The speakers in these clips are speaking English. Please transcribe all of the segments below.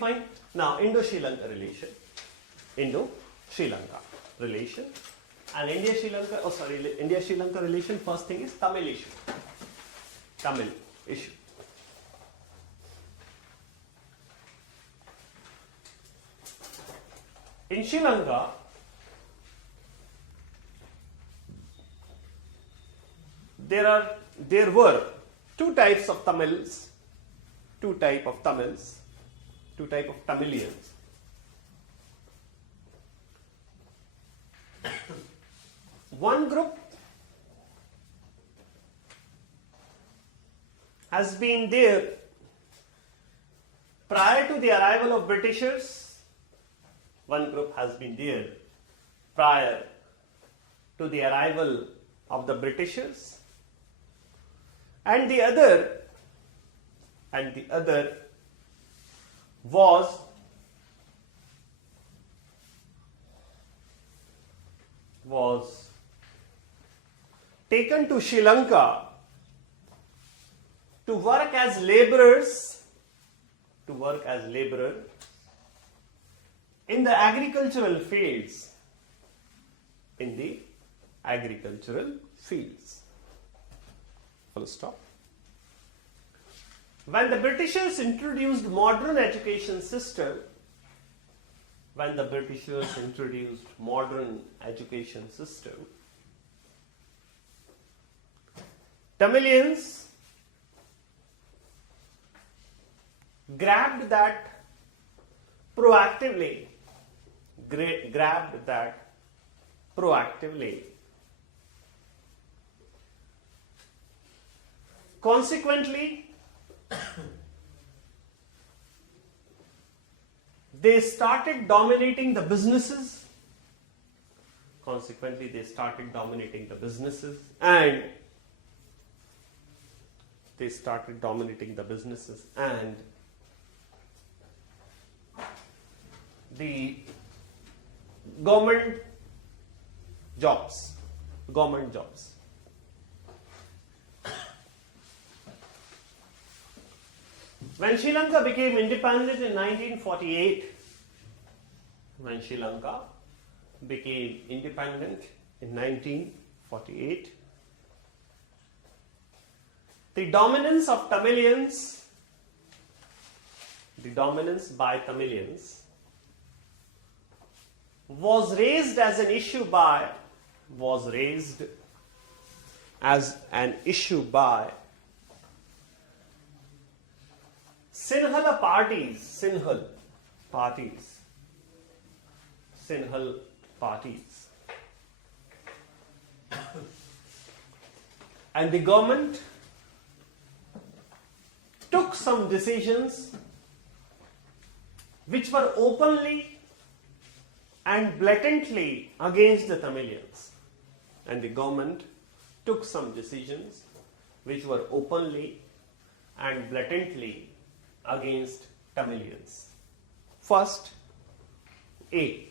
fine. Now, Indo-Sri Lanka relation. Indo-Sri Lanka relation. And India-Sri Lanka relation, first thing is Tamil issue. Tamil issue. In Sri Lanka, there were two types of Tamilians. One group has been there prior to the arrival of Britishers. One group has been there prior to the arrival of the Britishers, and the other was taken to Sri Lanka to work as laborers in the agricultural fields. Full stop. When the Britishers introduced modern education system, Tamilians grabbed that proactively. Consequently, they started dominating the businesses. And the government jobs. When Sri Lanka became independent in 1948, the dominance by Tamilians was raised as an issue by Sinhala parties. And the government took some decisions which were openly and blatantly against the Tamilians. First, A,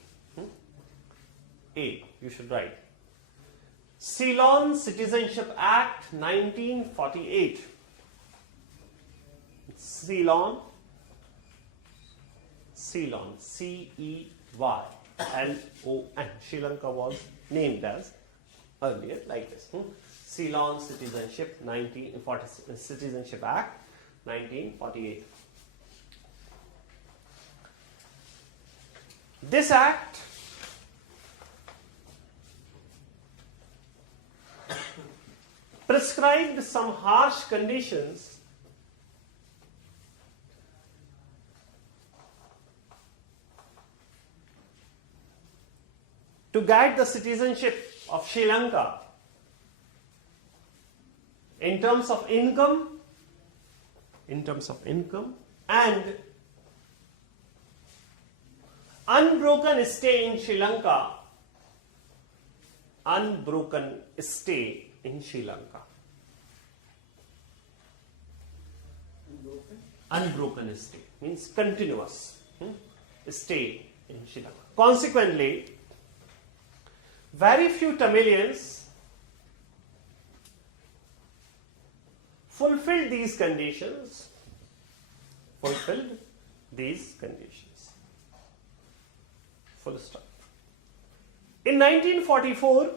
you should write. Ceylon Citizenship Act 1948. Ceylon, C-E-Y-L-O-N. Sri Lanka was named as earlier like this. Ceylon Citizenship Act 1948. This act prescribed some harsh conditions to guide the citizenship of Sri Lanka in terms of income and unbroken stay in Sri Lanka. Unbroken stay means continuous stay in Sri Lanka. Consequently, very few Tamilians fulfilled these conditions these conditions. Full stop. In 1944,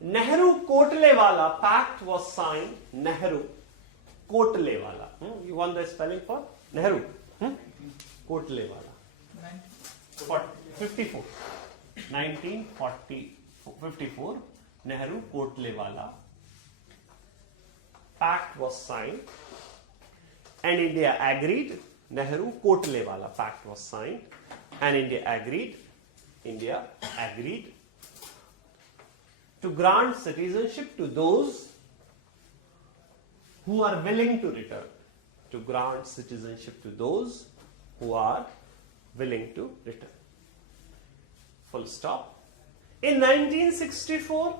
Nehru-Kotlewala Pact was signed. Nehru-Kotlewala. You want the spelling for Nehru? Kotlewala. 54. 1954, Nehru-Kotlewala Pact was signed and India agreed. Nehru-Kotlewala Pact was signed and India agreed to grant citizenship to those who are willing to return. To grant citizenship to those who are willing to return. Full stop. In 1964,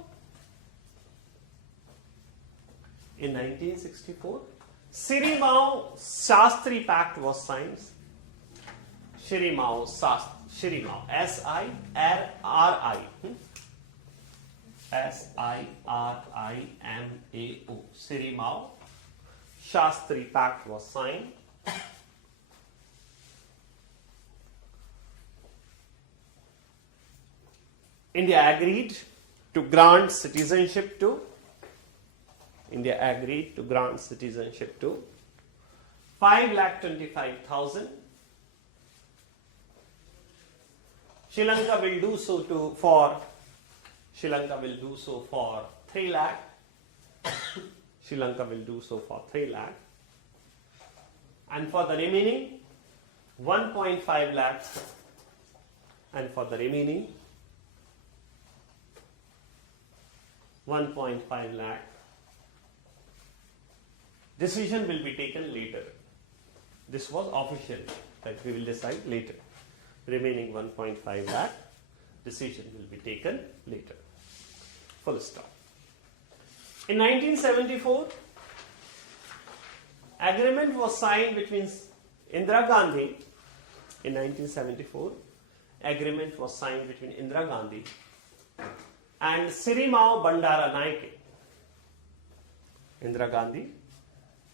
Sri Mao Shastri Pact was signed. Sri Mao, S-I-R-I. S-I-R-I-M-A-O. Sri Mao Shastri Pact was signed. India agreed to grant citizenship to 5,25,000. Sri Lanka will do so for 3 lakh. Sri Lanka will do so for 3 lakh. And for the remaining 1.5 lakh. And for the remaining 1.5 lakh, decision will be taken later. This was official, that we will decide later. Remaining 1.5 lakh, decision will be taken later. Full stop. In 1974, agreement was signed between Indira Gandhi. In 1974, agreement was signed between Indira Gandhi and Sri Mao Bandara Naike. Indira Gandhi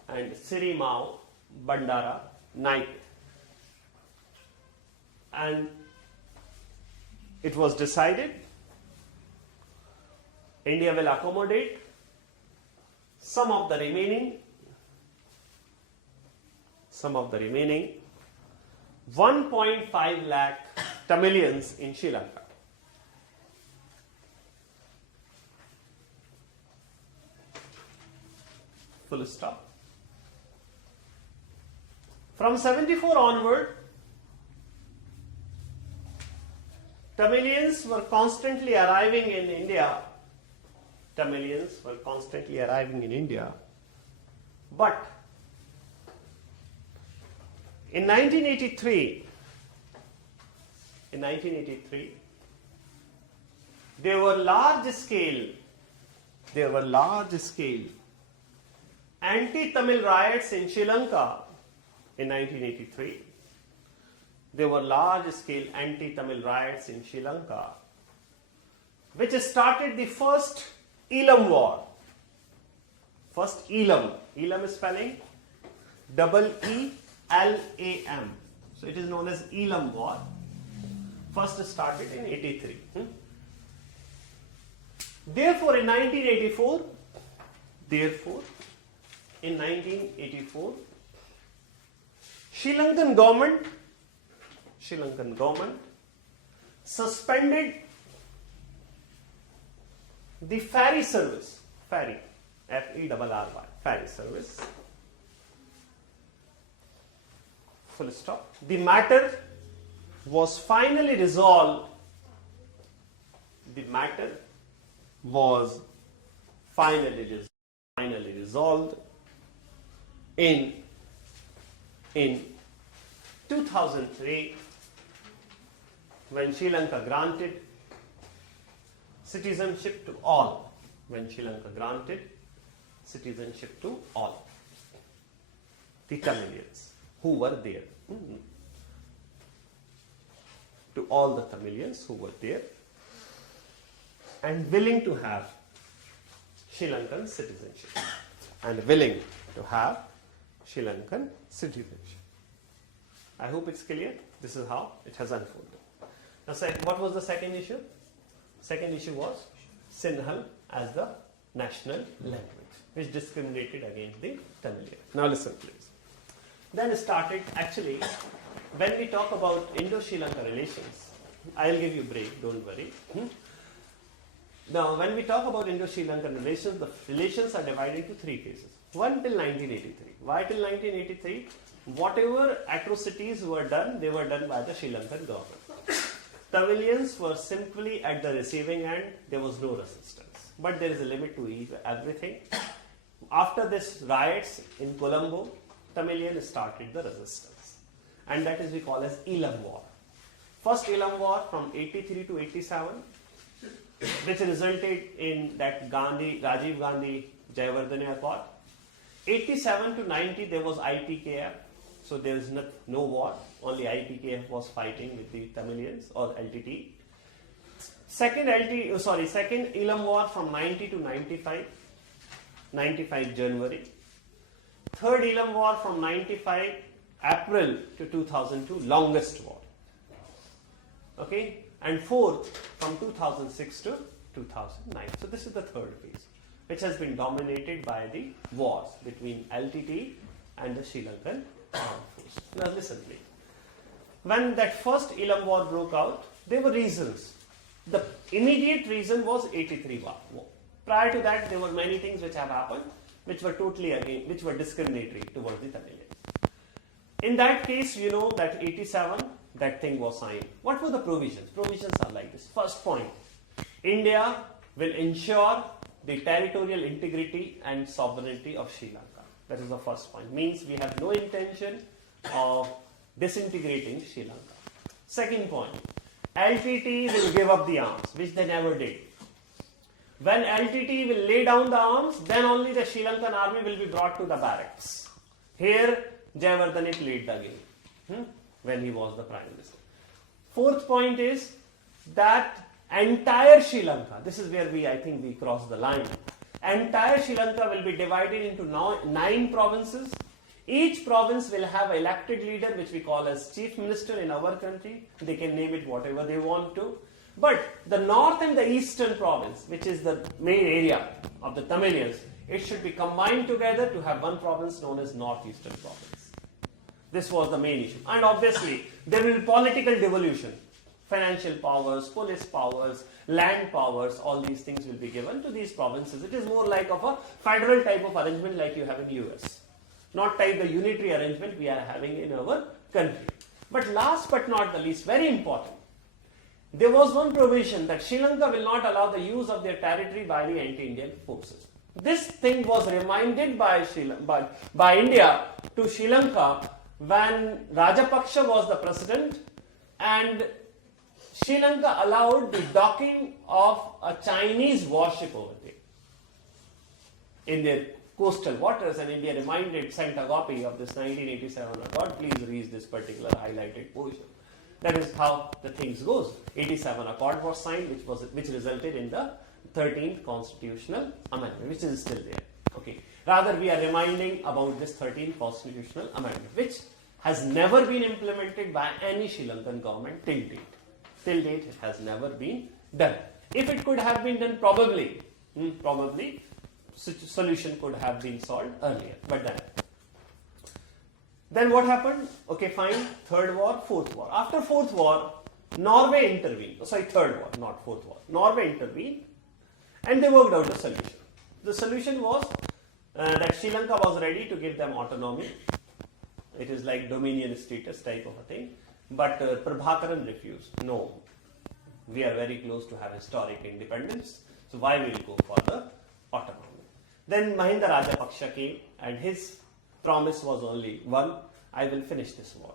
and Sri Mao Bandara Naike. And it was decided India will accommodate some of the remaining 1.5 lakh Tamilians in Sri Lanka. Full stop. From 74 onward, Tamilians were constantly arriving in India. But in 1983, there were large scale anti-Tamil riots in Sri Lanka. In 1983, there were large-scale anti-Tamil riots in Sri Lanka, which started the first Elam War. First Elam. Elam spelling E-E-L-A-M. So it is known as Elam War. First started in 83. Therefore, in 1984, Sri Lankan government suspended the ferry service, F-E-R-R-Y, ferry service. Full stop. The matter was finally resolved. In 2003, when Sri Lanka granted citizenship to all. The Tamilians who were there. To all the Tamilians who were there and willing to have Sri Lankan citizenship. I hope it's clear. This is how it has unfolded. Now, what was the second issue? Second issue was Sinhala as the national language, which discriminated against the Tamilians. Now listen please. Then started, actually, when we talk about Indo-Sri Lanka relations, I'll give you a break, don't worry. Now, when we talk about Indo-Sri Lankan relations, the relations are divided into three phases. One till 1983. Why till 1983? Whatever atrocities were done, they were done by the Sri Lankan government. Tamilians were simply at the receiving end, there was no resistance. But there is a limit to everything. After this riots in Colombo, Tamilians started the resistance. And that is we call as Elam War. First Elam War from 83 to 87, which resulted in that Rajiv Gandhi Jayawardene Accord. 87 to 90 there was IPKF, so there is no war, only IPKF was fighting with the Tamilians or LTT. Second Elam War from 90 to 95 January. Third Elam War from 95 April to 2002, longest war. Okay, and fourth from 2006 to 2009. So this is the third phase, which has been dominated by the wars between LTT and the Sri Lankan armed force. Now listen please. When that first Elam War broke out, there were reasons. The immediate reason was 83 war. Prior to that, there were many things which have happened, which were which were discriminatory towards the Tamilians. In that case, you know that 87, that thing was signed. What were the provisions? Provisions are like this. First point, India will ensure the territorial integrity and sovereignty of Sri Lanka. That is the first point. Means we have no intention of disintegrating Sri Lanka. Second point, LTT will give up the arms, which they never did. When LTT will lay down the arms, then only the Sri Lankan army will be brought to the barracks. Here, Jayawardene played the game when he was the Prime Minister. Fourth point is that entire Sri Lanka, this is where I think we crossed the line. Entire Sri Lanka will be divided into 9 provinces. Each province will have an elected leader, which we call as Chief Minister in our country. They can name it whatever they want to. But the north and the eastern province, which is the main area of the Tamilians, it should be combined together to have one province known as Northeastern Province. This was the main issue. And obviously, there will be political devolution. Financial powers, police powers, land powers, all these things will be given to these provinces. It is more like of a federal type of arrangement like you have in US. Not type the unitary arrangement we are having in our country. But last but not the least, very important, there was one provision that Sri Lanka will not allow the use of their territory by the anti-Indian forces. This thing was reminded by India to Sri Lanka when Rajapaksa was the president, and Sri Lanka allowed the docking of a Chinese warship over there in their coastal waters, and India sent a copy of this 1987 accord. Please read this particular highlighted portion. That is how the things goes. 87 accord was signed, which resulted in the 13th constitutional amendment, which is still there. Okay. Rather, we are reminding about this 13th constitutional amendment, which has never been implemented by any Sri Lankan government till date. Till date, it has never been done. If it could have been done, probably solution could have been solved earlier. But then what happened? Okay, fine. Third war, fourth war. After fourth war, Norway intervened. Third war, not fourth war. Norway intervened, and they worked out a solution. The solution was that Sri Lanka was ready to give them autonomy. It is like dominion status type of a thing. But Prabhakaran refused. No, we are very close to have historic independence. So why will we go for the autonomy? Then Mahinda Rajapaksa came, and his promise was only one: I will finish this war.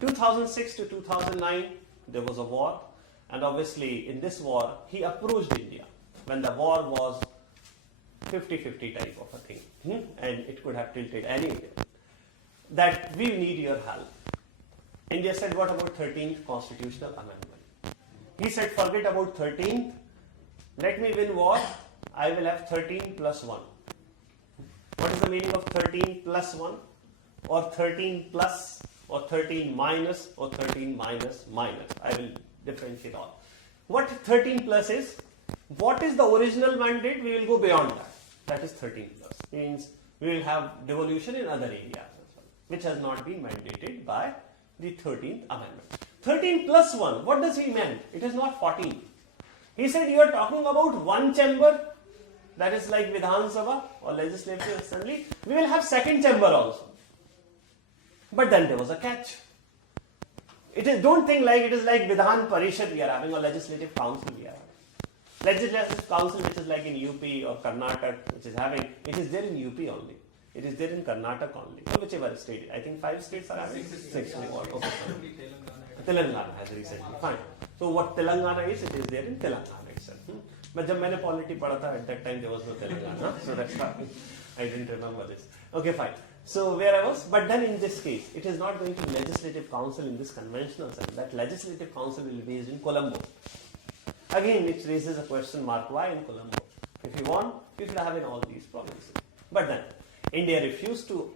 2006 to 2009, there was a war, and obviously in this war, he approached India when the war was 50-50 type of a thing, and it could have tilted anywhere. That we need your help. India said, what about 13th constitutional amendment? He said, forget about 13th. Let me win war. I will have 13 plus 1. What is the meaning of 13 plus 1? Or 13 plus or 13 minus or 13 minus minus. I will differentiate all. What 13 plus is? What is the original mandate? We will go beyond that. That is 13 plus. Means we will have devolution in other areas as well, which has not been mandated by the 13th Amendment. 13 plus 1, what does he mean? It is not 14. He said you are talking about one chamber, that is like Vidhan Sabha or Legislative Assembly. We will have second chamber also. But then there was a catch. Don't think like it is like Vidhan Parishad we are having or Legislative Council we are having. Legislative Council which is like in UP or Karnataka which is having, it is there in UP only. It is there in Karnataka only, or whichever state. I think 5 states are having. 6. Okay. Telangana has recently. Fine. So what Telangana is, it is there in Telangana itself. But when I polity padha tha, at that time there was no Telangana. So that's why I didn't remember this. Okay, fine. So where I was, but then in this case, it is not going to Legislative Council in this conventional sense. That Legislative Council will be based in Colombo. Again, which raises a question mark, why in Colombo? If you want, you should have in all these provinces. But then, India refused to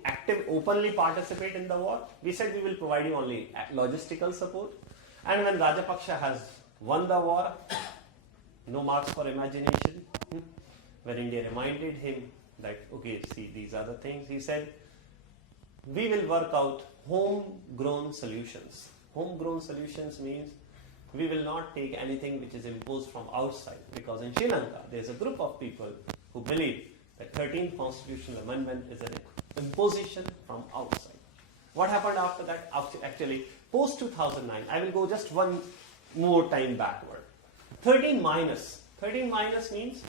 openly participate in the war. We said we will provide you only logistical support. And when Rajapaksa has won the war, no marks for imagination. When India reminded him that, okay, see, these are the things, he said, we will work out homegrown solutions. Homegrown solutions means we will not take anything which is imposed from outside, because in Sri Lanka there is a group of people who believe that 13th constitutional amendment is an imposition from outside. What happened after that? Actually, post 2009, I will go just one more time backward. 13 minus means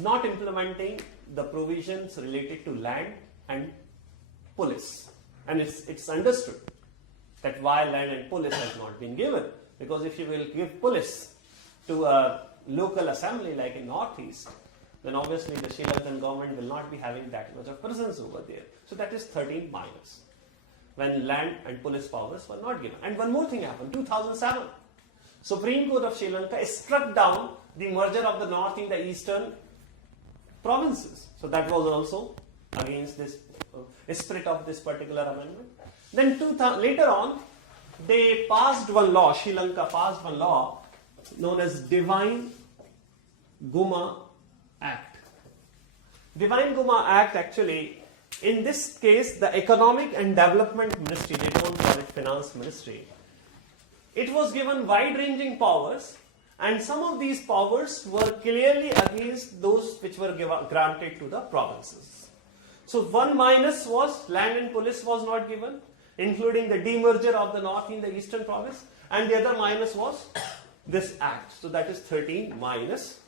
not implementing the provisions related to land and police. And it's understood that why land and police has not been given. Because if you will give police to a local assembly like in Northeast, then obviously the Sri Lankan government will not be having that much of presence over there. So that is 13 minus. When land and police powers were not given. And one more thing happened, 2007. Supreme Court of Sri Lanka struck down the merger of the North in the Eastern provinces. So that was also against this spirit of this particular amendment. Then later on, they passed one law, Sri Lanka passed one law known as Divine Guma Act. Divine Guma Act, actually, in this case, the Economic and Development Ministry, they don't call it Finance Ministry, it was given wide-ranging powers, and some of these powers were clearly against those which were granted to the provinces. So one minus was land and police was not given, including the demerger of the North in the Eastern province, and the other minus was this act. So that is 13 minus.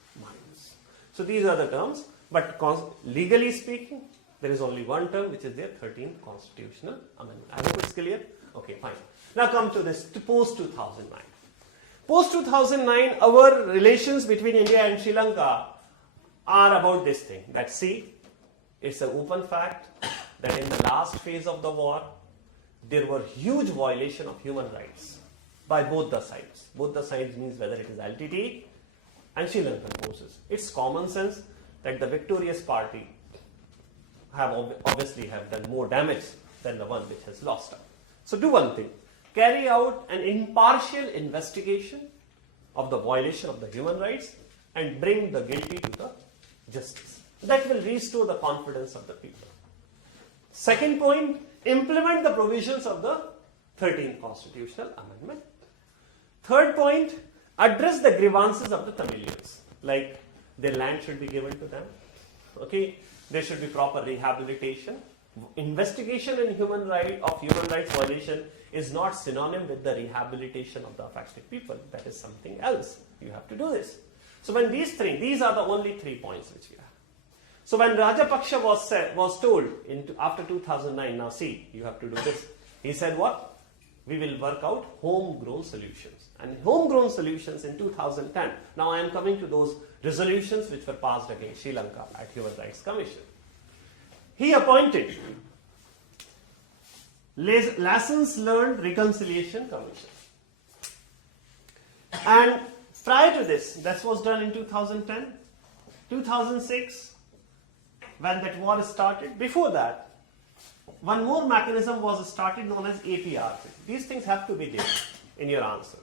So these are the terms, but legally speaking, there is only one term which is there, 13th Constitutional Amendment. I hope it's clear. Okay, fine. Now come to this, to post 2009. Post 2009, our relations between India and Sri Lanka are about this thing. That see, it's an open fact that in the last phase of the war, there were huge violation of human rights by both the sides. Both the sides means whether it is LTT and Sri Lankan forces. It's common sense that the victorious party obviously have done more damage than the one which has lost out. So do one thing, carry out an impartial investigation of the violation of the human rights and bring the guilty to the justice. That will restore the confidence of the people. Second point, implement the provisions of the 13th Constitutional Amendment. Third point, address the grievances of the Tamilians, like their land should be given to them. Okay, there should be proper rehabilitation. Investigation in human rights violation is not synonym with the rehabilitation of the affected people. That is something else. You have to do this. So when these are the only 3 points which we have. So when Rajapaksa was told after 2009, now see, you have to do this. He said what? We will work out homegrown solutions. And homegrown solutions in 2010. Now I am coming to those resolutions which were passed against Sri Lanka at Human Rights Commission. He appointed Lessons Learned Reconciliation Commission. And prior to this, that was done in 2010, 2006, when that war started. Before that, one more mechanism was started known as APRC. These things have to be there in your answer.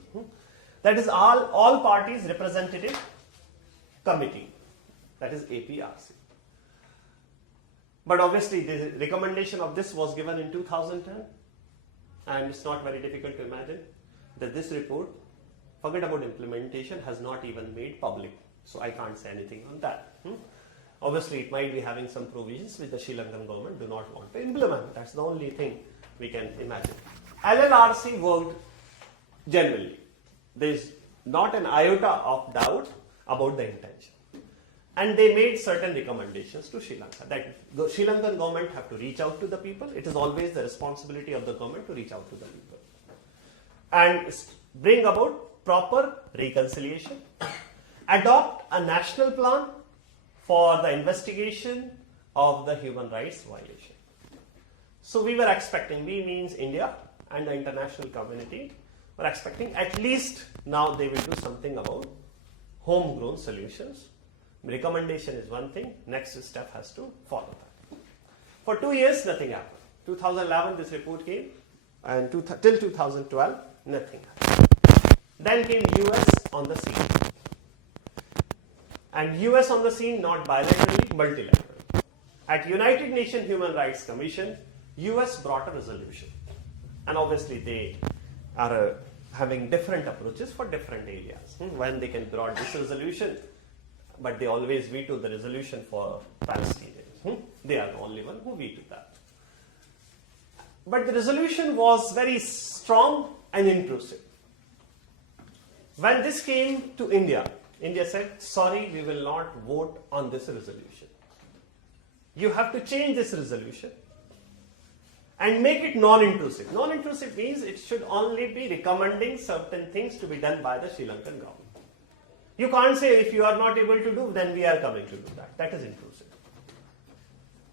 That is all parties representative committee. That is APRC. But obviously the recommendation of this was given in 2010, and it's not very difficult to imagine that this report, forget about implementation, has not even made public. So I can't say anything on that. Obviously it might be having some provisions which the Sri Lankan government do not want to implement. That's the only thing we can imagine. LLRC worked genuinely. There is not an iota of doubt about the intention. And they made certain recommendations to Sri Lanka that the Sri Lankan government have to reach out to the people. It is always the responsibility of the government to reach out to the people and bring about proper reconciliation, adopt a national plan for the investigation of the human rights violation. So we were expecting, we means India and the international community were expecting at least now they will do something about homegrown solutions. Recommendation is one thing, next step has to follow that. For 2 years, nothing happened. 2011, this report came, and till 2012, nothing happened. Then came US on the scene. And US on the scene, not bilaterally, multilaterally. At United Nations Human Rights Commission, US brought a resolution. And obviously, they are having different approaches for different areas. When they can brought this resolution, but they always veto the resolution for Palestinians. They are the only one who vetoed that. But the resolution was very strong and intrusive. When this came to India, India said, sorry, we will not vote on this resolution. You have to change this resolution and make it non-intrusive. Non-intrusive means it should only be recommending certain things to be done by the Sri Lankan government. You can't say if you are not able to do, then we are coming to do that. That is intrusive.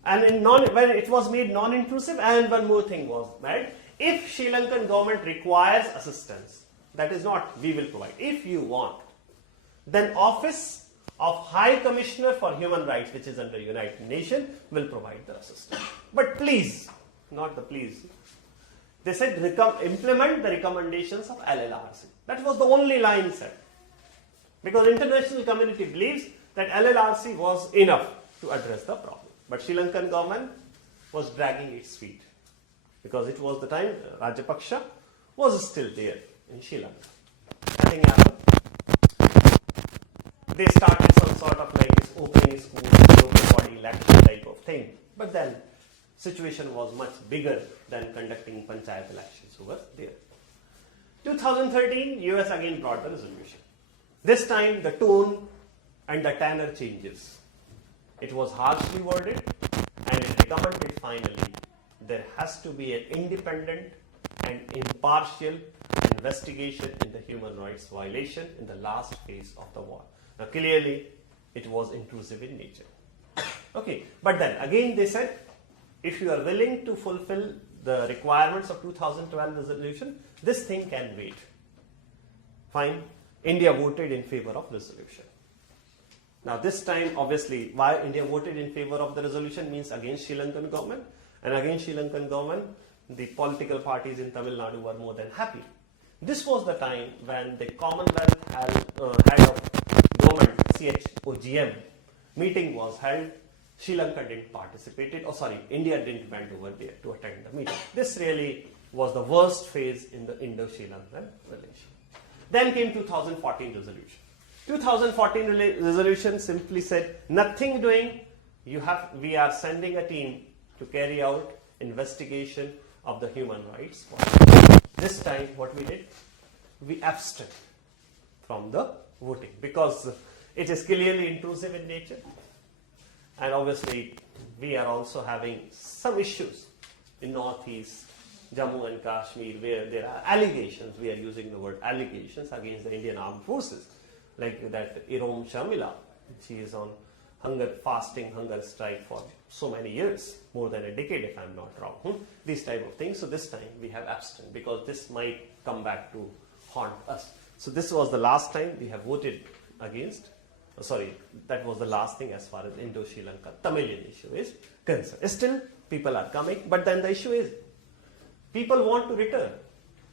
And when it was made non-intrusive, and one more thing was made, if Sri Lankan government requires assistance, that is not we will provide. If you want, then Office of High Commissioner for Human Rights, which is under United Nations, will provide the assistance. But please, not the please, they said implement the recommendations of LLRC. That was the only line said. Because international community believes that LLRC was enough to address the problem. But Sri Lankan government was dragging its feet. Because it was the time Rajapaksa was still there in Sri Lanka. Nothing happened. They started some sort of like this opening school, local body election type of thing. But then situation was much bigger than conducting panchayat elections over there. 2013, US again brought the resolution. This time the tone and the tenor changes. It was harshly worded and it recommended finally there has to be an independent and impartial investigation in the human rights violation in the last phase of the war. Now clearly it was intrusive in nature. Okay, but then again they said if you are willing to fulfill the requirements of 2012 resolution, this thing can wait. Fine. India voted in favor of resolution. Now this time obviously why India voted in favor of the resolution means against Sri Lankan government, and against Sri Lankan government the political parties in Tamil Nadu were more than happy. This was the time when the Commonwealth head of government CHOGM meeting was held. Sri Lanka didn't participate. India didn't went over there to attend the meeting. This really was the worst phase in the Indo-Sri Lankan relation. Then came 2014 resolution. 2014 resolution simply said, nothing doing, we are sending a team to carry out investigation of the human rights. This time what we did, we abstained from the voting because it is clearly intrusive in nature. And obviously we are also having some issues in Northeast, Jammu and Kashmir, where there are allegations, we are using the word allegations against the Indian Armed Forces, like that Irom Shamila, she is on hunger strike for so many years, more than a decade if I am not wrong, these type of things. So this time we have abstained because this might come back to haunt us. So this was the last time we have voted against, that was the last thing as far as Indo-Sri Lanka Tamilian issue is concerned. Still people are coming, but then the issue is people want to return.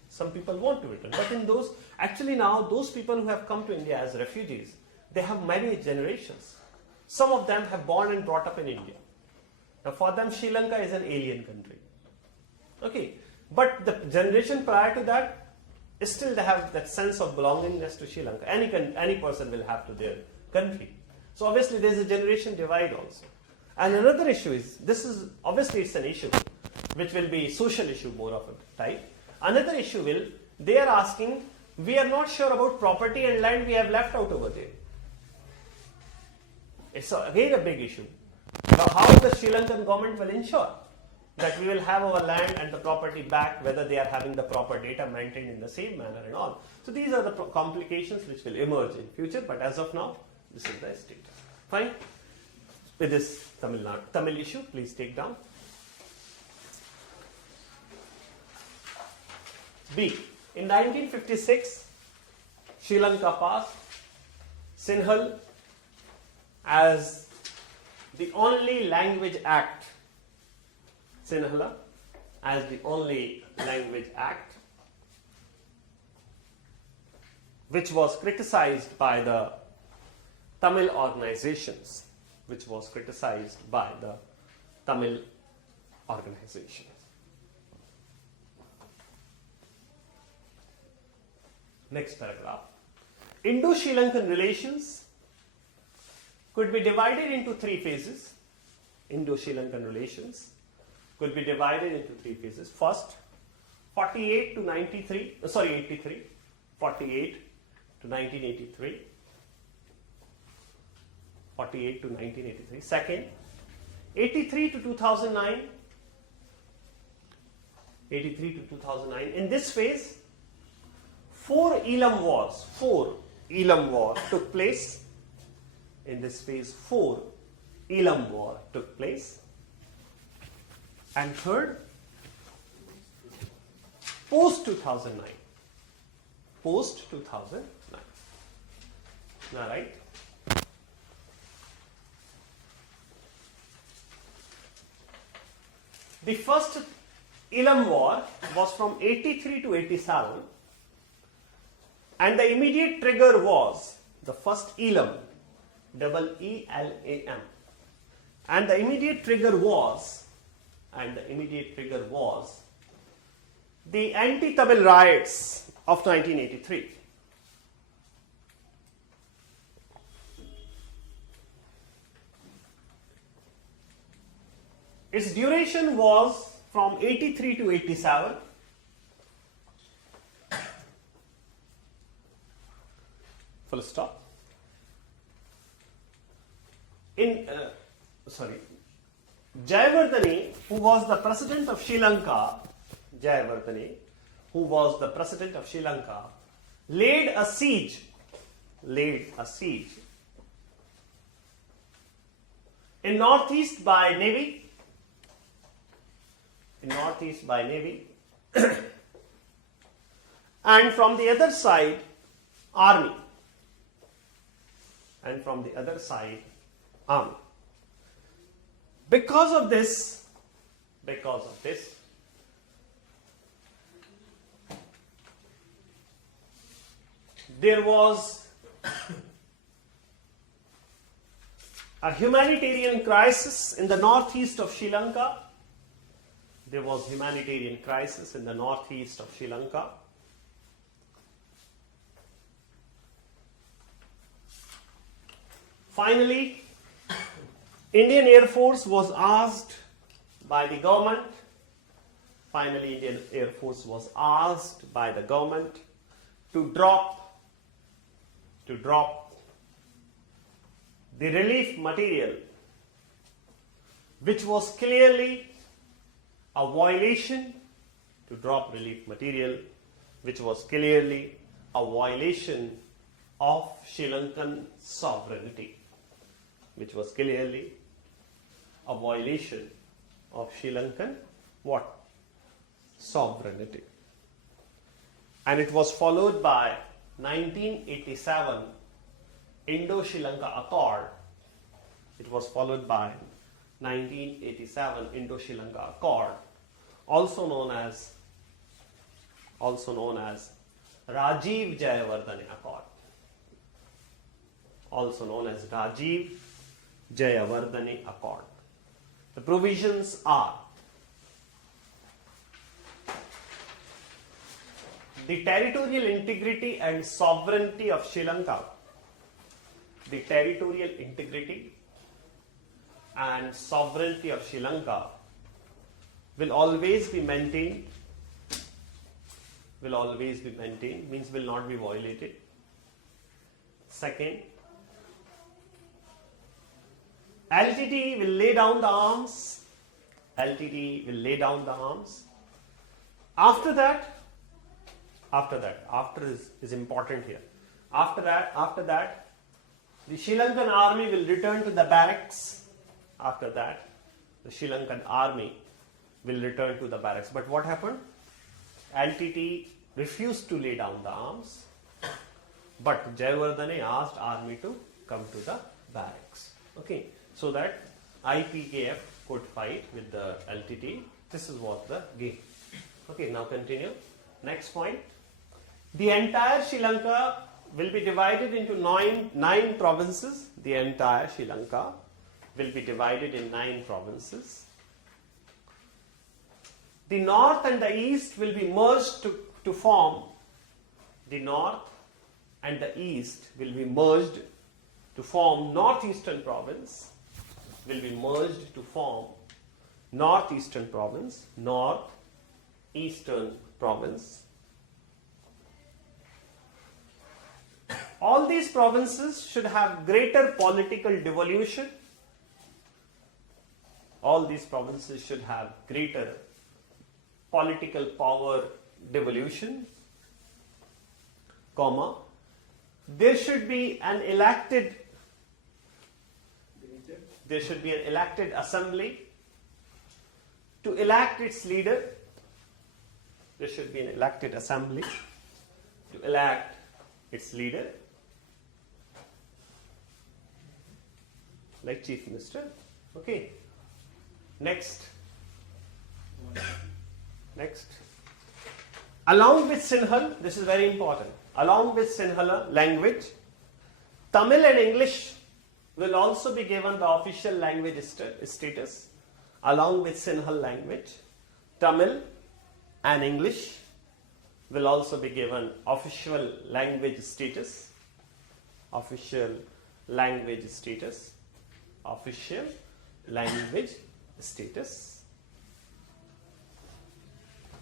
Some people want to return, but in those, actually now those people who have come to India as refugees, they have many generations. Some of them have born and brought up in India. Now for them Sri Lanka is an alien country. Okay, but the generation prior to that, still they have that sense of belongingness to Sri Lanka. Any person will have to their country. So obviously there is a generation divide also. And another issue is, this is obviously it's an issue which will be social issue more of a type. Another issue will, they are asking, we are not sure about property and land we have left out over there. It's again a big issue. Now how the Sri Lankan government will ensure that we will have our land and the property back, whether they are having the proper data maintained in the same manner and all. So these are the complications which will emerge in future, but as of now, this is the state. Fine. With this Tamil issue, please take down. B. In 1956, Sri Lanka passed Sinhal as the only language act. Sinhala as the only language act which was criticized by the Tamil organizations. Next paragraph. Indo-Sri Lankan relations could be divided into three phases. Indo-Sri Lankan relations could be divided into three phases. First, 48 to 93, 83, 48 to 1983, 48 to 1983. Second, 83 to 2009, 83 to 2009. In this phase, four Elam wars took place. In this phase, four Elam war took place. And third, post 2009. Post 2009. All right. The first Elam war was from 83 to 87, and the immediate trigger was the first Elam, E-E-L-A-M, and the immediate trigger was the anti-Tamil riots of 1983. Its duration was from 83 to 87. Full stop. Jayawardene, who was the president of Sri Lanka, laid a siege in northeast by navy, and from the other side, army. Because of this, there was a humanitarian crisis in the northeast of Sri Lanka. Finally, Indian Air Force was asked by the government to drop the relief material, which was clearly a violation of Sri Lankan sovereignty. Sovereignty. And it was followed by 1987 Indo-Sri Lanka Accord. 1987 Indo-Sri Lanka Accord, also known as Rajiv Jayawardene Accord, also known as Rajiv Jayawardene Accord. The provisions are: the territorial integrity and sovereignty of Sri Lanka, the territorial integrity and sovereignty of Sri Lanka will always be maintained, means will not be violated. Second, LTT will lay down the arms. After that is important here. After that, the Sri Lankan army will return to the barracks. But what happened? LTT refused to lay down the arms, but Jayawardene asked army to come to the barracks. Okay, so that IPKF could fight with the LTT. This is what the game. Okay, now continue. Next point. The entire Sri Lanka will be divided into nine provinces. The entire Sri Lanka will be divided in 9 provinces. The north and the east will be merged to form. The north and the east will be merged to form northeastern province. Northeastern province. All these provinces should have greater political devolution. Political power devolution, comma, there should be an elected assembly to elect its leader. Like Chief Minister. Okay. Next. Along with Sinhala, this is very important. Along with Sinhala language, Tamil and English will also be given the official language status. Along with Sinhala language, Tamil and English will also be given official language status.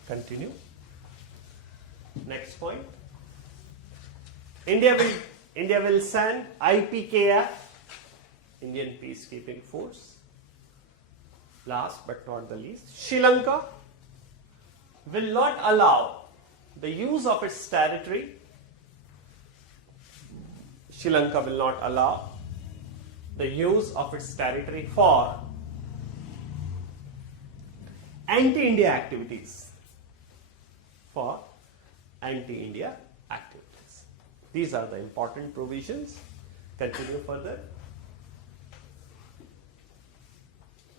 Continue. Next point. India will send IPKF, Indian Peacekeeping Force. Last but not the least, Sri Lanka will not allow the use of its territory. For anti-India activities. These are the important provisions. Continue further.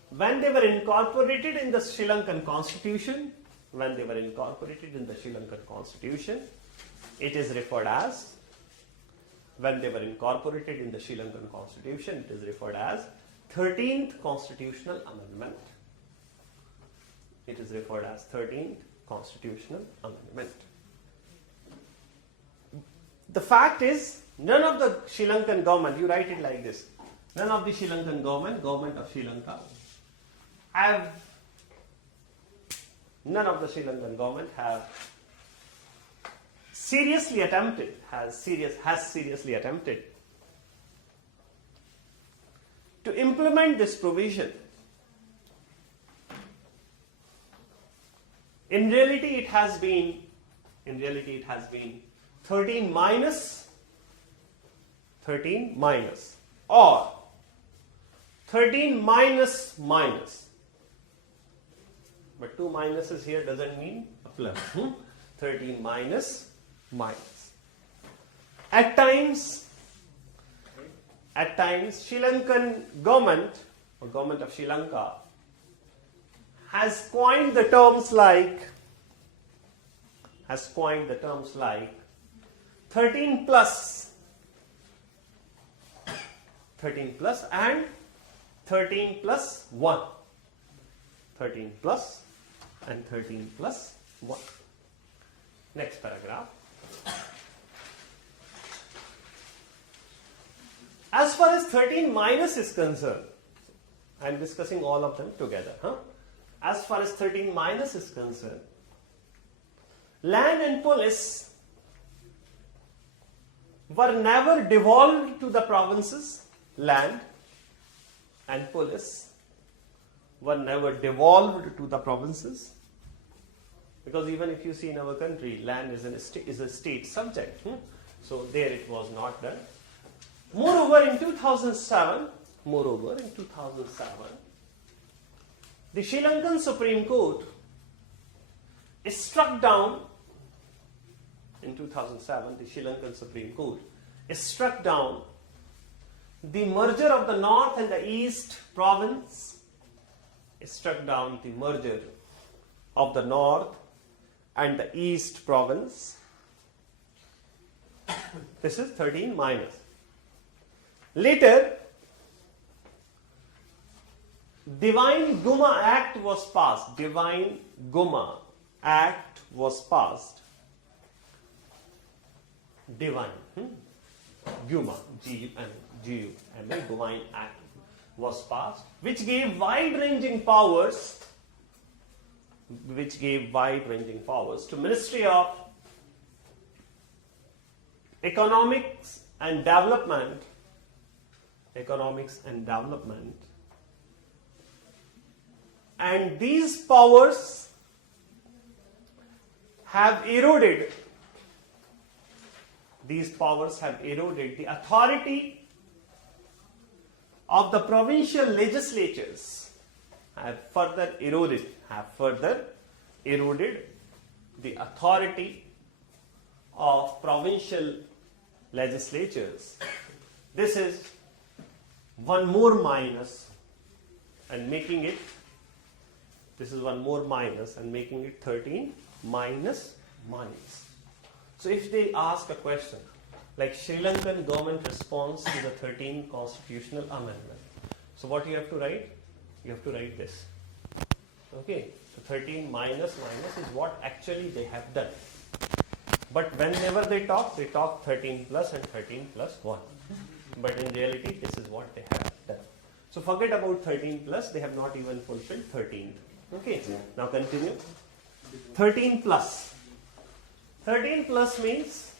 When they were incorporated in the Sri Lankan Constitution, it is referred as 13th Constitutional Amendment. The fact is, none of the Sri Lankan government, you write it like this, none of the Sri Lankan government of Sri Lanka have seriously attempted to implement this provision. In reality, it has been 13 minus or 13 minus. But 2 minuses here doesn't mean a plus. 13 minus. At times, Sri Lankan government or government of Sri Lanka, has coined the terms like 13 plus and 13 plus 1. 13 plus and 13 plus 1. Next paragraph. As far as 13 minus is concerned, I am discussing all of them together. As far as 13 minus is concerned, land and polis were never devolved to the provinces. Land and polis were never devolved to the provinces, because even if you see in our country, land is a state subject. So there it was not done. Moreover, in 2007, the Sri Lankan Supreme Court struck down. In 2007, the Sri Lankan Supreme Court struck down the merger of the North and the East province. Struck down the merger of the North and the East province. This is 13 minus. Later, Divine Guma Act was passed. Divine Guma Act was passed. Divine, Guma, G-U-M-A, Divine Act was passed, which gave wide-ranging powers to Ministry of Economics and Development. And these powers have eroded the authority of the provincial legislatures. Have further eroded the authority of provincial legislatures. This is one more minus and making it 13 minus. So if they ask a question like Sri Lankan government response to the 13th constitutional amendment, so what you have to write? You have to write this. Okay, so 13 minus is what actually they have done. But whenever they talk 13 plus and 13 plus 1. But in reality, this is what they have done. So forget about 13 plus, they have not even fulfilled 13. Okay, now continue. 13 plus. 13 plus means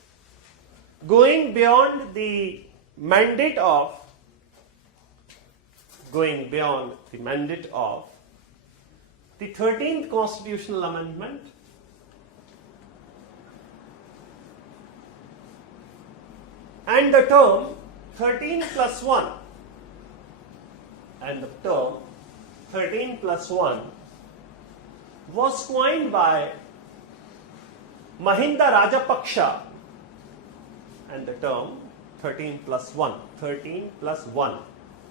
going beyond the mandate of the 13th constitutional amendment and the term 13 plus 1 was coined by Mahinda Rajapaksha, and the term 13 plus 1,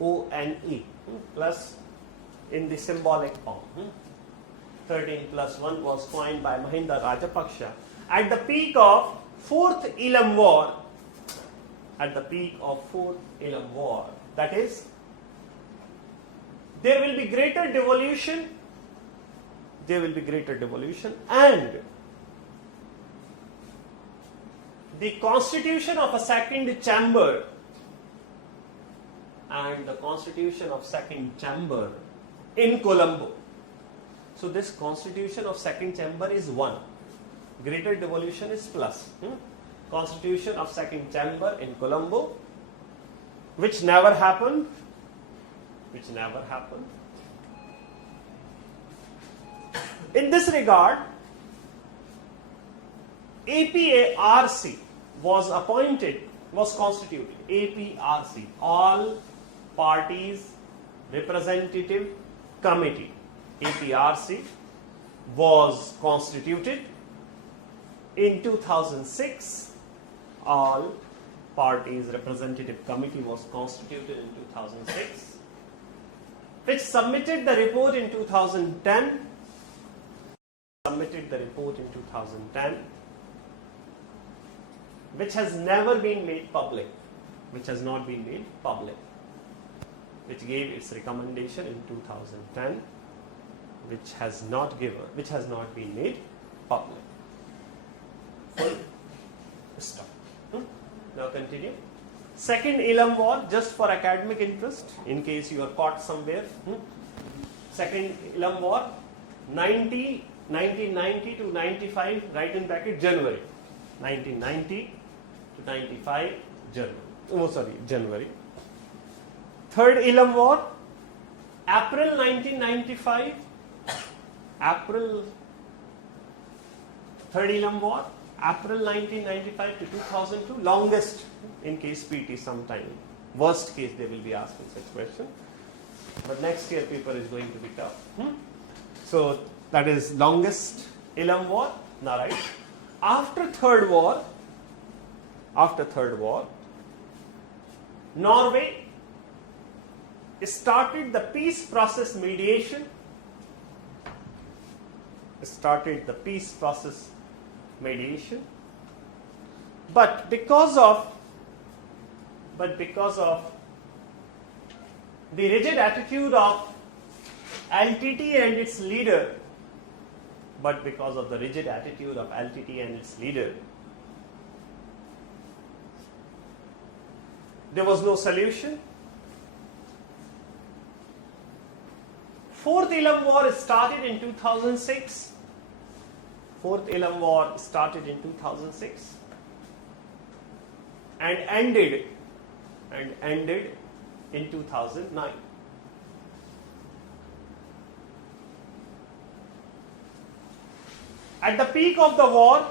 O-N-E, plus in the symbolic form. 13 plus 1 was coined by Mahinda Rajapaksha at the peak of 4th Elam War. That is, there will be greater devolution, and the constitution of a second chamber in Colombo. So this constitution of second chamber is 1. Greater devolution is plus. Constitution of second chamber in Colombo, which never happened. In this regard, APARC was constituted. APRC, All Parties Representative Committee. APRC was constituted in 2006. All Parties Representative Committee was constituted in 2006. which submitted the report in 2010, which has never been made public, which gave its recommendation in 2010, which has not been made public. Full stop. Now continue. Second Elam War, just for academic interest, in case you are caught somewhere. Second Elam War, 1990 to 95, right in bracket, January. 1990 to 95, January. Third Elam War, April 1995, Third Elam War, April 1995 to 2002, longest in case PT sometime. Worst case they will be asking such question. But next year paper is going to be tough. So that is longest Elam War. Now right. After third war, Norway started the peace process mediation. But because of the rigid attitude of LTT and its leader, there was no solution. Fourth Elam War started in 2006. And ended in 2009. At the peak of the war,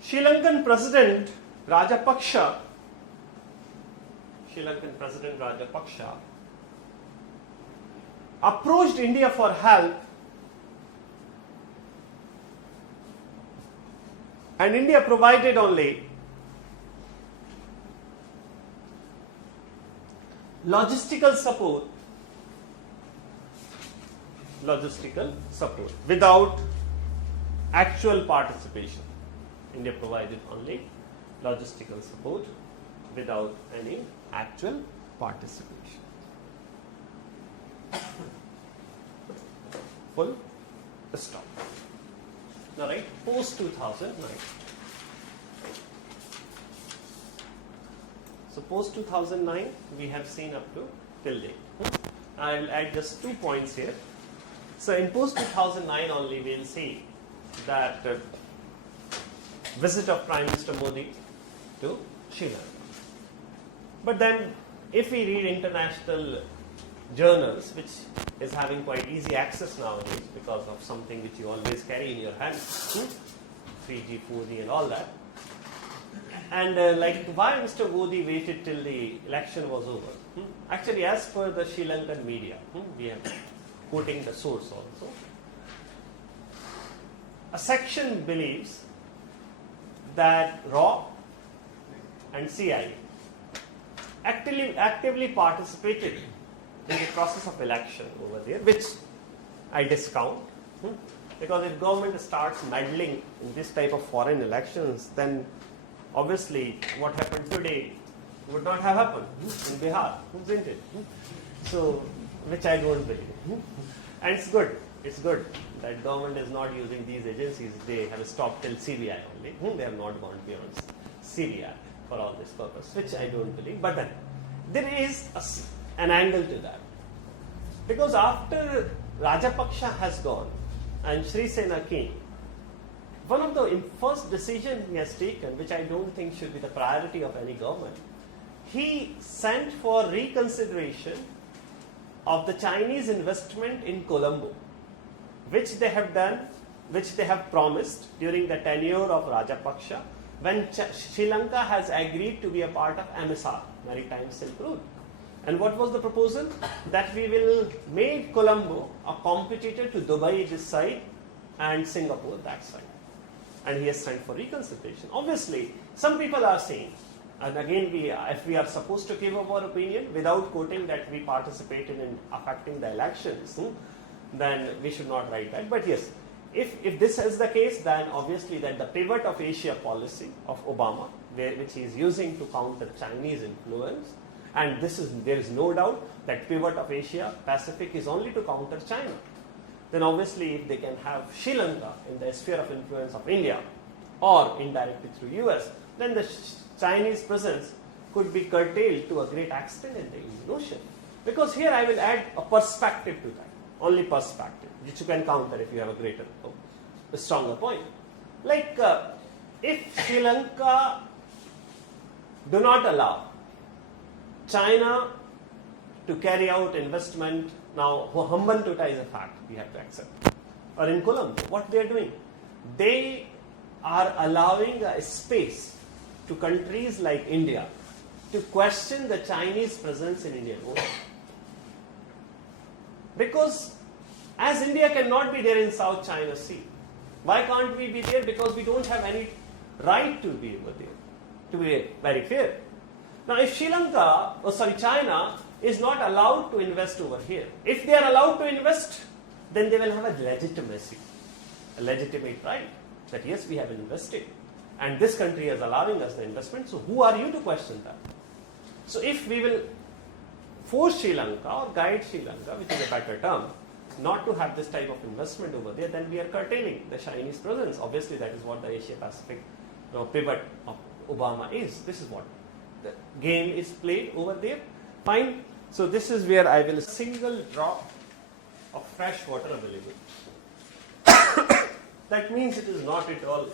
Sri Lankan President Rajapaksa approached India for help, and India provided only logistical support without actual participation. India provided only logistical support without any actual participation. Full stop. Now, right, post 2009. So, post 2009, we have seen up to till date. I'll add just 2 points here. So, in post 2009 only, we'll see that visit of Prime Minister Modi to Sri Lanka. But then, if we read international journals, which is having quite easy access nowadays because of something which you always carry in your hand, 3G, 4G and all that. And like why Mr. Modi waited till the election was over? Actually, as per the Sri Lankan media, we are quoting the source also. A section believes that RAW and CIA actively participated in the process of election over there, which I discount, because if government starts meddling in this type of foreign elections, then obviously what happened today would not have happened in Bihar, isn't it? So, which I don't believe. And it's good that government is not using these agencies. They have stopped till CBI only. They have not gone beyond CBI for all this purpose, which I don't believe. But then there is an angle to that, because after Rajapaksa has gone and Sri Sena came, one of the first decisions he has taken, which I don't think should be the priority of any government, he sent for reconsideration of the Chinese investment in Colombo, which they have promised during the tenure of Rajapaksa, when Sri Lanka has agreed to be a part of MSR, Maritime Silk Route. And what was the proposal? That we will make Colombo a competitor to Dubai this side and Singapore that side. And he has sent for reconsideration. Obviously, some people are saying, and again, if we are supposed to give our opinion without quoting that we participated in affecting the elections, then we should not write that. But yes, if this is the case, then obviously that the pivot of Asia policy of Obama, which he is using to counter Chinese influence, and there is no doubt that pivot of Asia Pacific is only to counter China. Then obviously if they can have Sri Lanka in the sphere of influence of India or indirectly through US, then the Chinese presence could be curtailed to a great extent in the Indian Ocean. Because here I will add a perspective to that, only perspective, which you can counter if you have a stronger point. Like if Sri Lanka do not allow China to carry out investment, now Hambantota is a fact, we have to accept. Or in Colombo, what they are doing? They are allowing a space to countries like India to question the Chinese presence in Indian Ocean. Because as India cannot be there in South China Sea, why can't we be there? Because we don't have any right to be over there, to be very fair. Now if China is not allowed to invest over here, if they are allowed to invest, then they will have a legitimacy, a legitimate right that yes, we have invested and this country is allowing us the investment, so who are you to question that? So if we will force Sri Lanka or guide Sri Lanka, which is a better term, not to have this type of investment over there, then we are curtailing the Chinese presence. Obviously that is what the Asia Pacific pivot of Obama is. This is what the game is played over there. Fine. So this is where I will single drop of fresh water available. That means it is not at all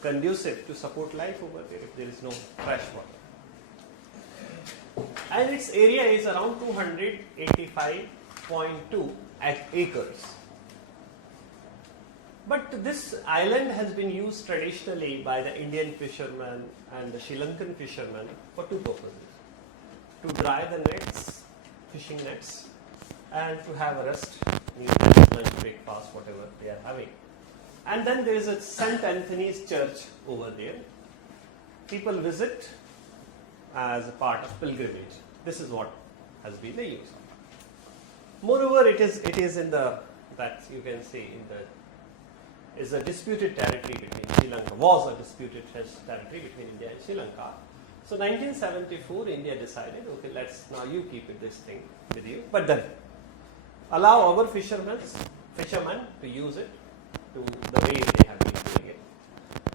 conducive to support life over there if there is no fresh water. And its area is around 285.2 acres. But this island has been used traditionally by the Indian fishermen and the Sri Lankan fishermen for two purposes. To dry the nets, fishing nets, and to have a rest, lunch, breakfast, whatever they are having. And then there is a St. Anthony's Church over there. People visit as a part of pilgrimage. This is what has been the use. Moreover, it is in the, that you can see in the, is a disputed territory between Sri Lanka, was a disputed territory between India and Sri Lanka. So 1974, India decided, okay, now you keep this thing with you, but then allow our fishermen to use it to the way they have been doing it.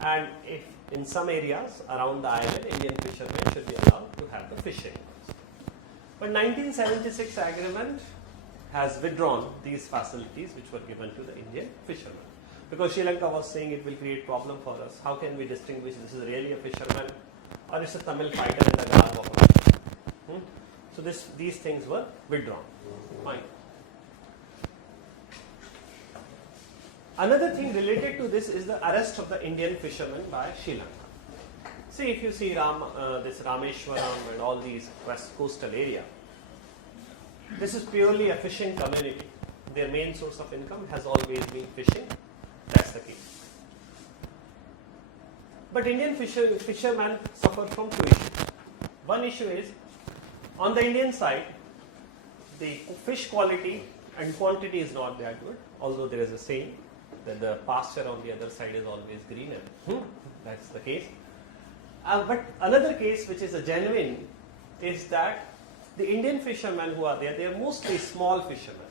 And if in some areas around the island, Indian fishermen should be allowed to have the fishing. But 1976 agreement has withdrawn these facilities which were given to the Indian fishermen. Because Sri Lanka was saying it will create problem for us. How can we distinguish this is really a fisherman or it's a Tamil fighter in the garb of a fisherman? So these things were withdrawn. Fine. Another thing related to this is the arrest of the Indian fishermen by Sri Lanka. See, if you see this Rameshwaram and all these west coastal area, this is purely a fishing community. Their main source of income has always been fishing. That's the case. But Indian fishermen suffer from two issues. One issue is, on the Indian side, the fish quality and quantity is not that good, although there is a saying that the pasture on the other side is always greener. That's the case. But another case which is a genuine is that the Indian fishermen who are there, they are mostly small fishermen.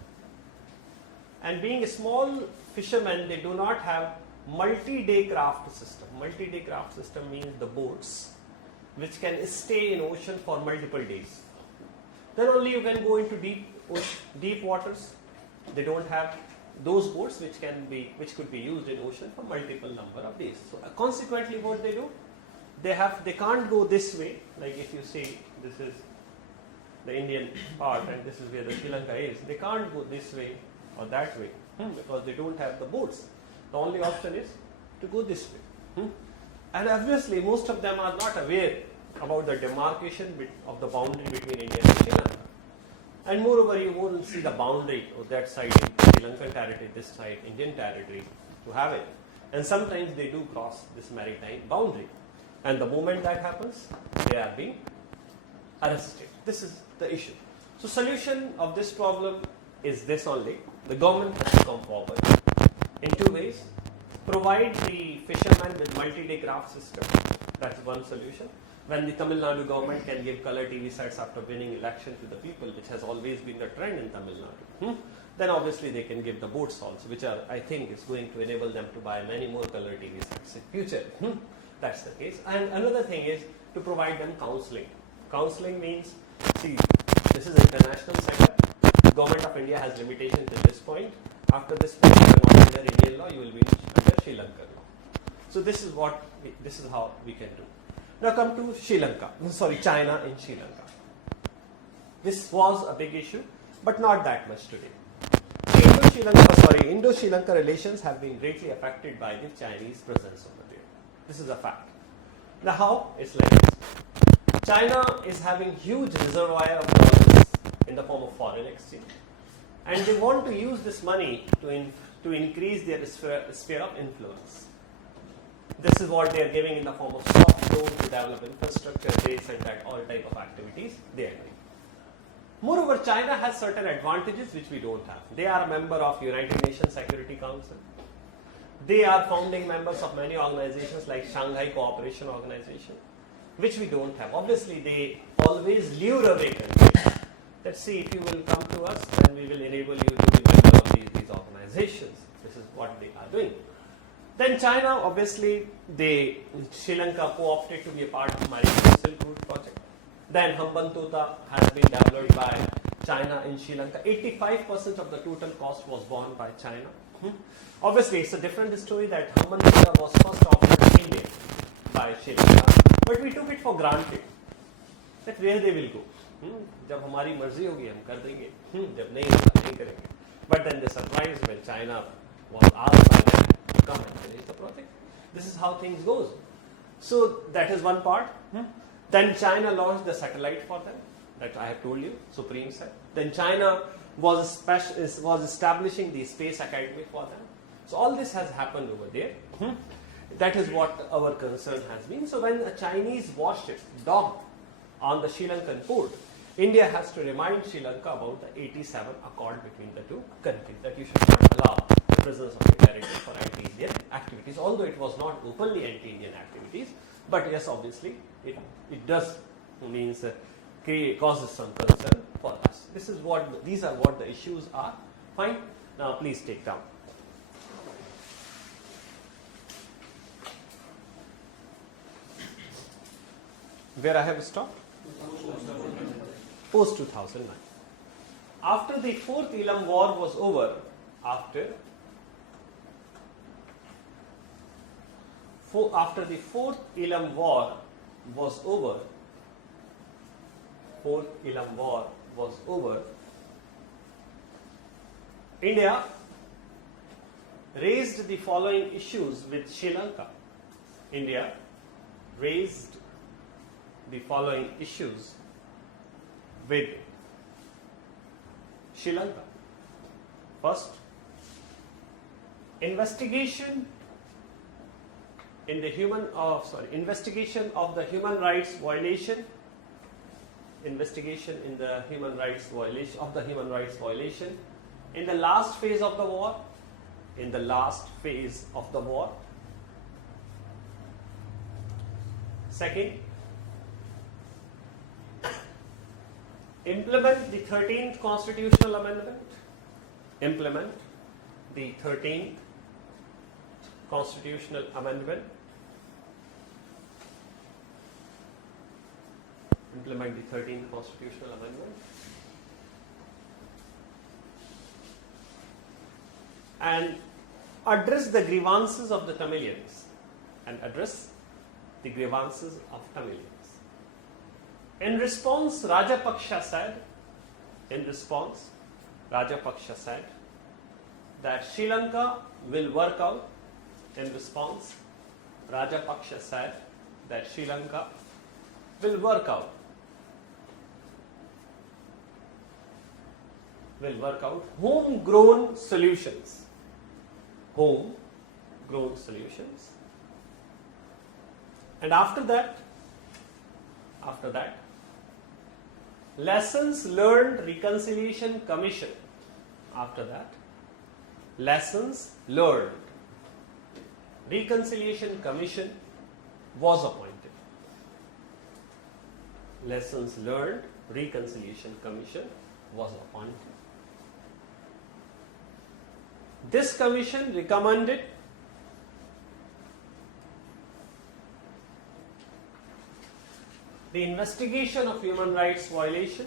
And being a small fishermen, they do not have multi-day craft system. Multi-day craft system means the boats which can stay in ocean for multiple days. Then only you can go into deep waters. They don't have those boats which could be used in ocean for multiple number of days. So consequently, what they do, they can't go this way. Like if you see, this is the Indian part and this is where the Sri Lanka is. They can't go this way or that way because they don't have the boats. The only option is to go this way. And obviously, most of them are not aware about the demarcation of the boundary between India and Sri Lanka. And moreover, you won't see the boundary of that side Sri Lankan territory, this side Indian territory to have it. And sometimes they do cross this maritime boundary. And the moment that happens, they are being arrested. This is the issue. So solution of this problem is this only. The government has to come forward in two ways. Provide the fishermen with multi-day graph system. That's one solution. When the Tamil Nadu government can give color TV sets after winning election to the people, which has always been the trend in Tamil Nadu, then obviously they can give the boats also, which are, I think, is going to enable them to buy many more color TV sets in future. That's the case. And another thing is to provide them counseling. Counseling means, see, this is international setup. Government of India has limitations at this point. After this point, you are not under Indian law, you will be under Sri Lankan law. So this is how we can do. Now come to China in Sri Lanka. This was a big issue, but not that much today. Indo-Sri Lanka relations have been greatly affected by the Chinese presence over there. This is a fact. Now how? It's like this. China is having huge reservoir of dollars in the form of foreign exchange, and they want to use this money to increase their sphere of influence. This is what they are giving in the form of soft loans to develop infrastructure, this and that, all type of activities they are doing. Moreover, China has certain advantages which we don't have. They are a member of United Nations Security Council. They are founding members of many organizations like Shanghai Cooperation Organization, which we don't have. Obviously, they always lure away countries. Let's see, if you will come to us, then we will enable you to be member of these organizations. This is what they are doing. Then China, obviously, Sri Lanka co-opted to be a part of Maritime Silk Route project. Then Hambantota has been developed by China in Sri Lanka. 85% of the total cost was borne by China. Obviously, it's a different story that Hambantota was first offered to India by Sri Lanka, but we took it for granted that where they will go. जब हमारी मर्जी होगी हम कर देंगे, जब नहीं होगा नहीं करेंगे. But then the surprise when China was asked by them to come and finish the project. This is how things goes. So that is one part. Then China launched the satellite for them, that I have told you, Supreme said. Then China was establishing the space academy for them. So all this has happened over there. That is what our concern has been. So when a Chinese warship docked on the Sri Lankan port, India has to remind Sri Lanka about the 87 Accord between the two countries, that you should not allow the presence of a territory for anti-Indian activities, although it was not openly anti-Indian activities. But yes, obviously, it does means causes some concern for us. These are what the issues are. Fine. Now please take down. Where I have stopped? Post 2009. After the Fourth Elam War was over, after the Fourth Elam War was over, India raised the following issues with Sri Lanka. India raised the following issues with Sri Lanka. First, investigation of the human rights violation. Investigation in the human rights violation in the last phase of the war. Second, implement the 13th constitutional amendment. Implement the 13th constitutional amendment. Implement the 13th constitutional amendment. And address the grievances of the Tamilians. In response, Rajapaksa said that Sri Lanka will work out. Homegrown solutions And after that, Lessons Learned Reconciliation Commission. After that, Lessons Learned Reconciliation Commission was appointed. Lessons Learned Reconciliation Commission was appointed. This commission recommended the investigation of human rights violation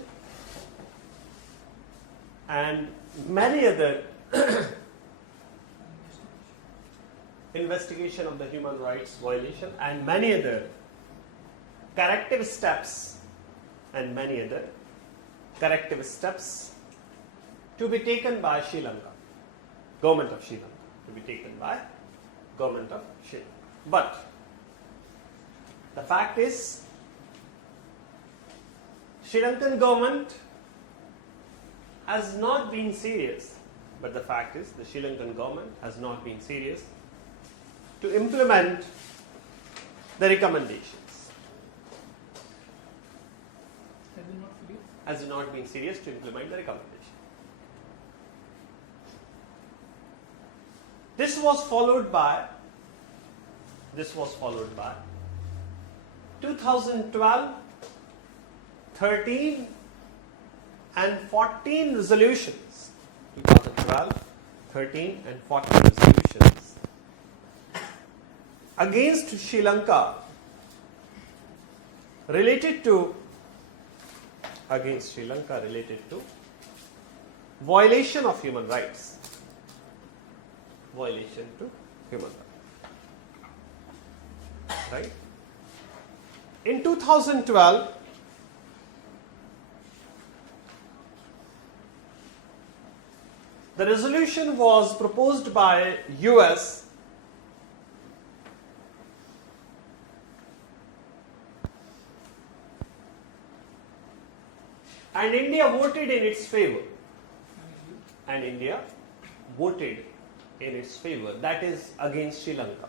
and many other investigation of the human rights violation and many other corrective steps to be taken by Sri Lanka, government of Sri Lanka, But the fact is, Sri Lankan government has not been serious. But the fact is, the Sri Lankan government has not been serious to implement the recommendations. Has not been serious to implement the recommendation. This was followed by 2012, 13 and 14 resolutions. 2012, 13 and 14 resolutions against Sri Lanka related to violation of human rights. Right? In 2012, the resolution was proposed by US and India voted in its favor. That is against Sri Lanka.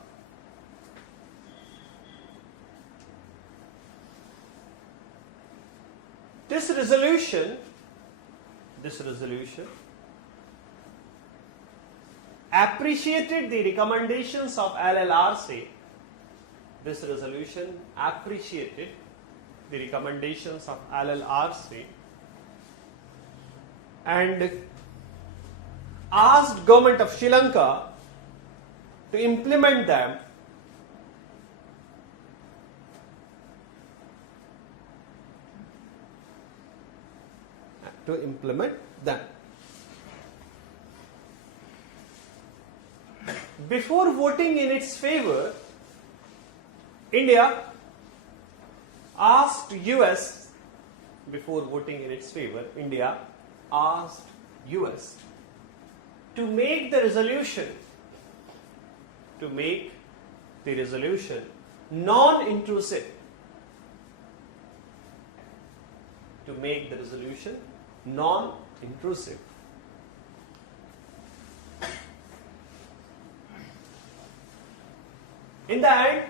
This resolution appreciated the recommendations of LLRC. This resolution appreciated the recommendations of LLRC and asked government of Sri Lanka to implement them Before voting in its favor, India asked US to make the resolution non-intrusive. In the end,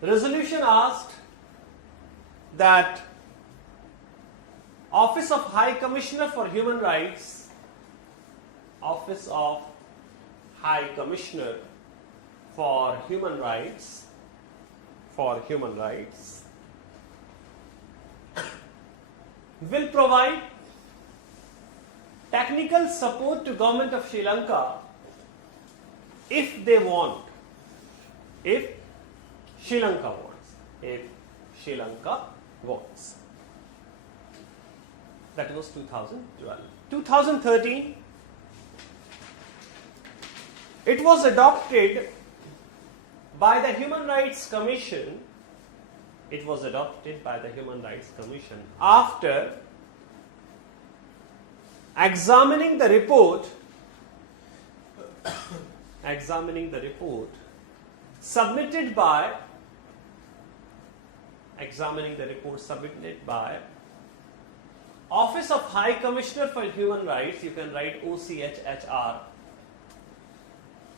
the resolution asked that Office of High Commissioner for Human Rights, will provide technical support to government of Sri Lanka if they want, if Sri Lanka wants. That was 2012. 2013, it was adopted by the Human Rights Commission. After examining the report submitted by Office of High Commissioner for Human Rights. You can write OCHHR,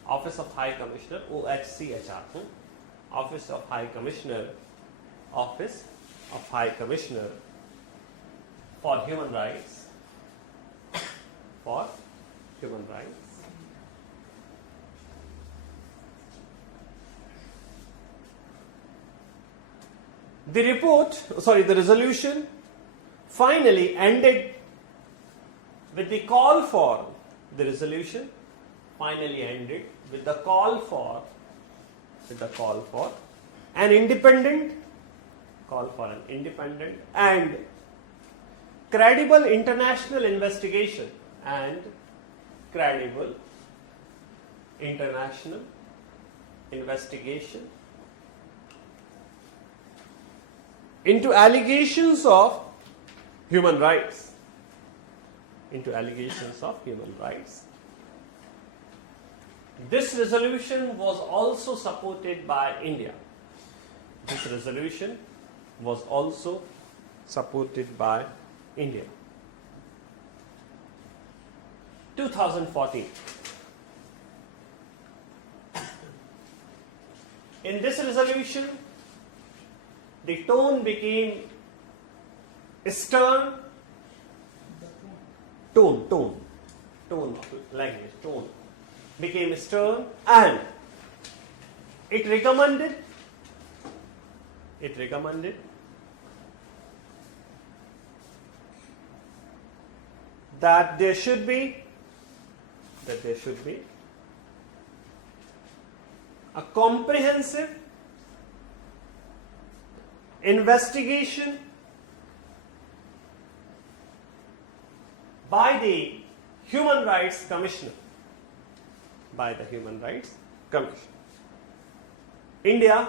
Office of High Commissioner, OHCHR. Office of High Commissioner, Office of High Commissioner for Human Rights, for Human Rights. The resolution finally ended with the call for, an independent, and credible international investigation into allegations of human rights. This resolution was also supported by India. 2014. In this resolution, the tone became stern. Tone became stern, and it recommended that there should be a comprehensive investigation by the Human Rights Commissioner. India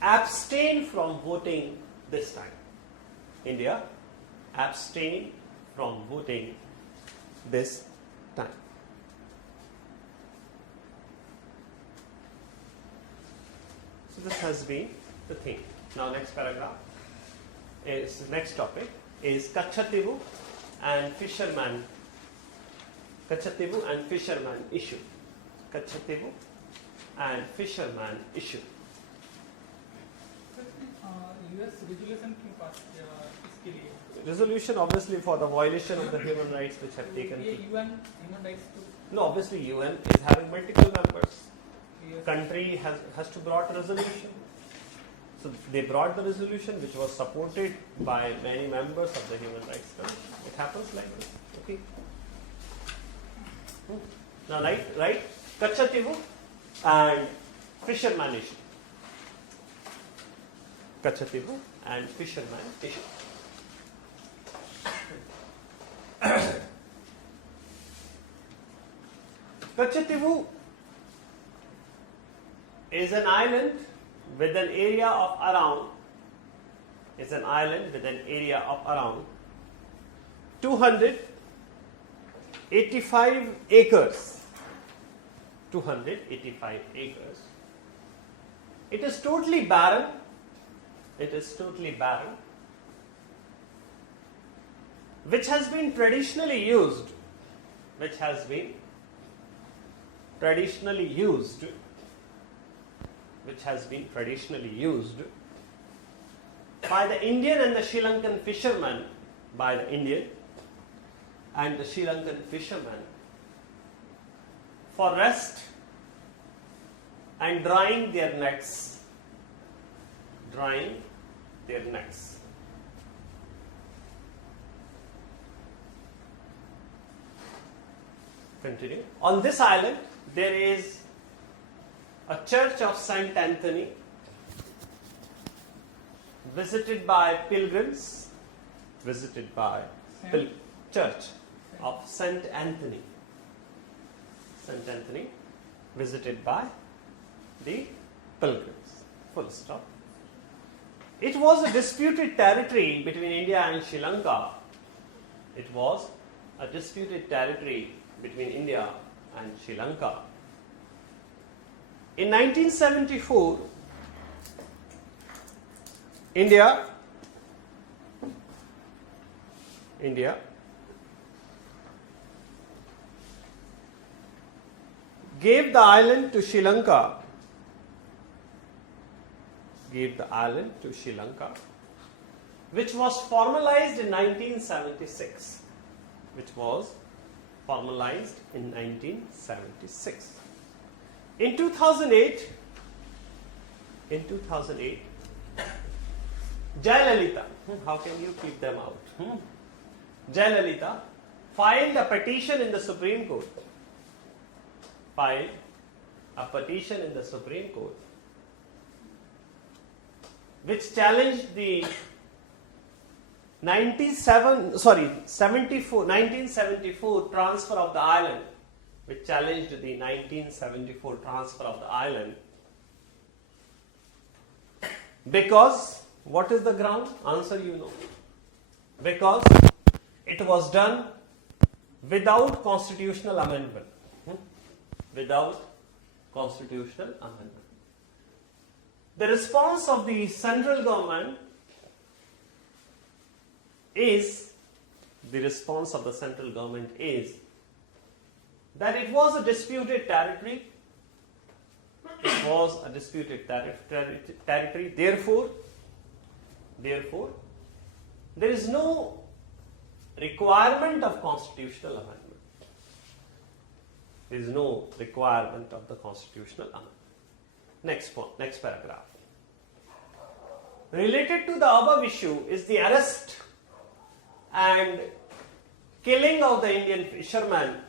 abstained from voting this time. So this has been the thing. Now next topic is Kachativu and fisherman issue. US resolution क्यों पास किया इसके लिए? Resolution obviously for the violation of the human rights which have taken ये place. UN human rights to No, obviously UN is having multiple members. yes. Country has to brought a resolution. So they brought the resolution which was supported by many members of the Human Rights Commission. It happens like this. Okay. Now right, Kachativu and fisherman issue. Kachativu is an island with an area of around 285 acres. It is totally barren. Which has been traditionally used by the Indian and the Sri Lankan fishermen, for rest and drying their nets. Continue. On this island, there is a church of Saint Anthony, visited by pilgrims. Church of Saint Anthony, visited by the pilgrims. Full stop. It was a disputed territory between India and Sri Lanka. In 1974, India gave the island to Sri Lanka gave the island to Sri Lanka, which was formalized in 1976. Which was formalized in 1976. In 2008, Jayalalitha, how can you keep them out? Jayalalitha filed a petition in the Supreme Court. Which challenged the 1974 transfer of the island, because what is the ground? Answer you know. Because it was done without constitutional amendment. The response of the central government is that it was a disputed territory. Therefore, there is no requirement of constitutional amendment. Next paragraph. Related to the above issue is the arrest and killing of the Indian fishermen.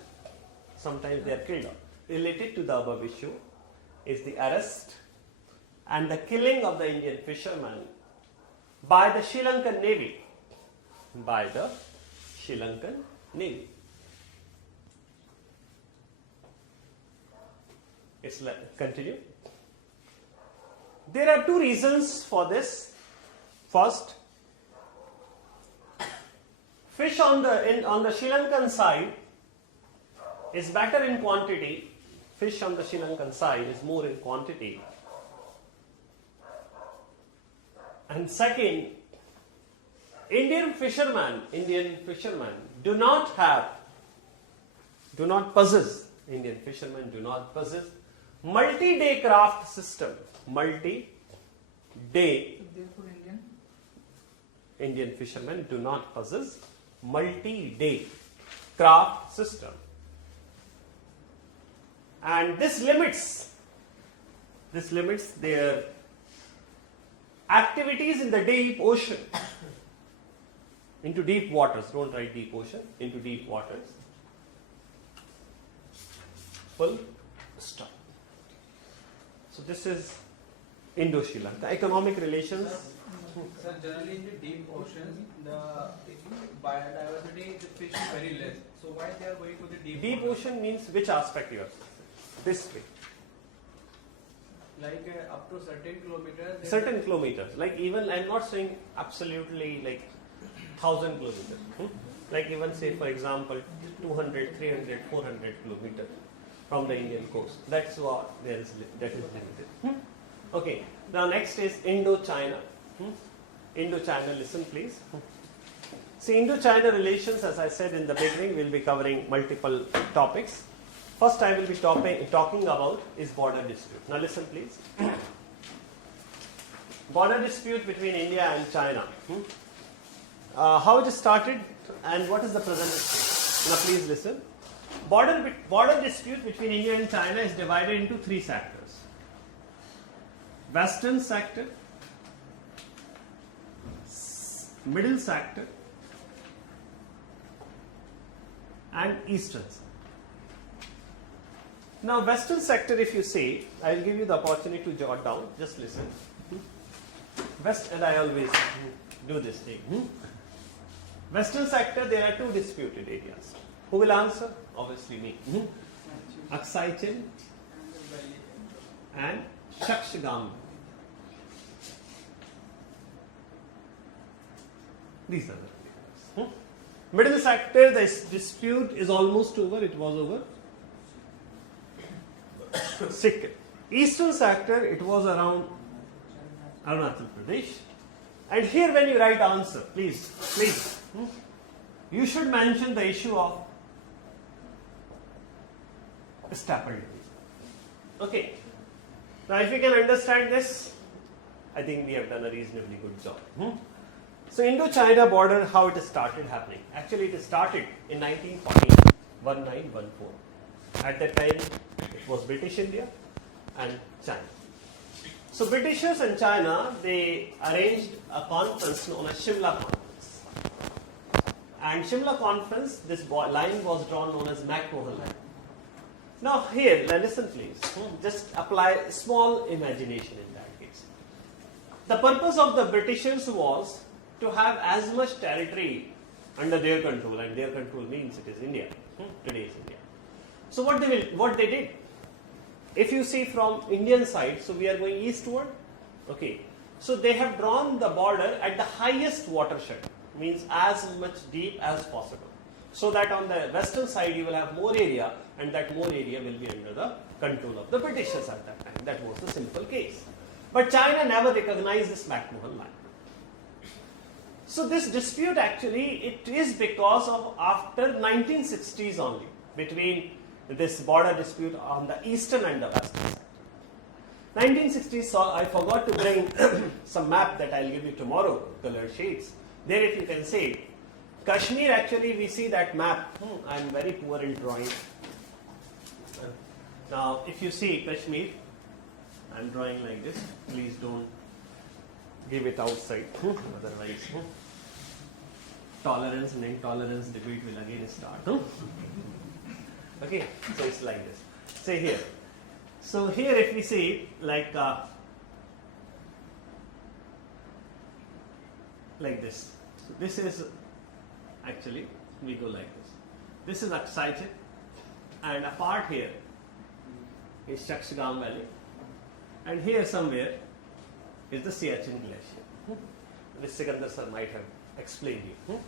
Sometimes they are killed. Related to the above issue is the arrest and the killing of the Indian fishermen by the Sri Lankan Navy. Continue. There are two reasons for this. First, fish on the Sri Lankan side is better in quantity. Fish on the Sri Lankan side is more in quantity. And second, Indian fishermen do not possess multi-day craft system. Therefore, Indian fishermen do not possess multi-day craft system. And this limits their activities in the deep ocean, into deep waters. Don't write deep ocean, into deep waters. Full stop. So this is Indo-Sri Lanka. Economic relations. Sir, generally in the deep oceans, the biodiversity, the fish is very less. So why they are going to the deep water? Ocean means which aspect you are saying? This way. Like up to certain kilometers. Certain kilometers. Like even, I'm not saying absolutely like 1,000 kilometers. Like even say for example 200, 300, 400 kilometers from the Indian coast. That's what that is limited. Okay. Now next is Indo-China. Indo-China, listen please. See, Indo-China relations, as I said in the beginning, we'll be covering multiple topics. First I will be talking about is border dispute. Now listen please. Border dispute between India and China. How it started and what is the present state? Now please listen. Border dispute between India and China is divided into three sectors. Western sector, middle sector, and eastern sector. Now western sector, if you say, I will give you the opportunity to jot down, just listen. And I always do this thing. Western sector, there are two disputed areas. Who will answer? Obviously me. Aksai Chin and Shakshagam. These are the areas. Middle sector, the dispute is almost over. It was over. Sikkim. Eastern sector, it was around Arunachal Pradesh. And here when you write answer, please, you should mention the issue of staple division. Okay. Now if you can understand this, I think we have done a reasonably good job. So Indo-China border, how it started happening? Actually, it started in 1914, 1914. At that time, it was British India and China. So Britishers and China, they arranged a conference known as Shimla Conference. And Shimla Conference, this line was drawn known as McMahon line. Now here, listen please, just apply small imagination in that case. The purpose of the Britishers was to have as much territory under their control, and their control means it is India, today's India. So what they did, if you see from Indian side, so we are going eastward, okay. So they have drawn the border at the highest watershed, means as much deep as possible. So that on the western side you will have more area, and that more area will be under the control of the Britishers at that time. That was the simple case. But China never recognized this McMahon line. So this dispute actually, it is because of after 1960s only, between this border dispute on the eastern and the western side. 1960s, so I forgot to bring some map that I'll give you tomorrow, colored sheets. There if you can see, Kashmir actually we see that map. I'm very poor in drawing. Now if you see Kashmir, I'm drawing like this. Please don't give it outside. Otherwise, tolerance and intolerance debate will again start. Okay, so it's like this. Say here. So here if we see like this. So this is actually, we go like this. This is Aksai, and a part here is Chakshagam Valley, and here somewhere is the Siachen Glacier. This Sikandar sir might have explained you.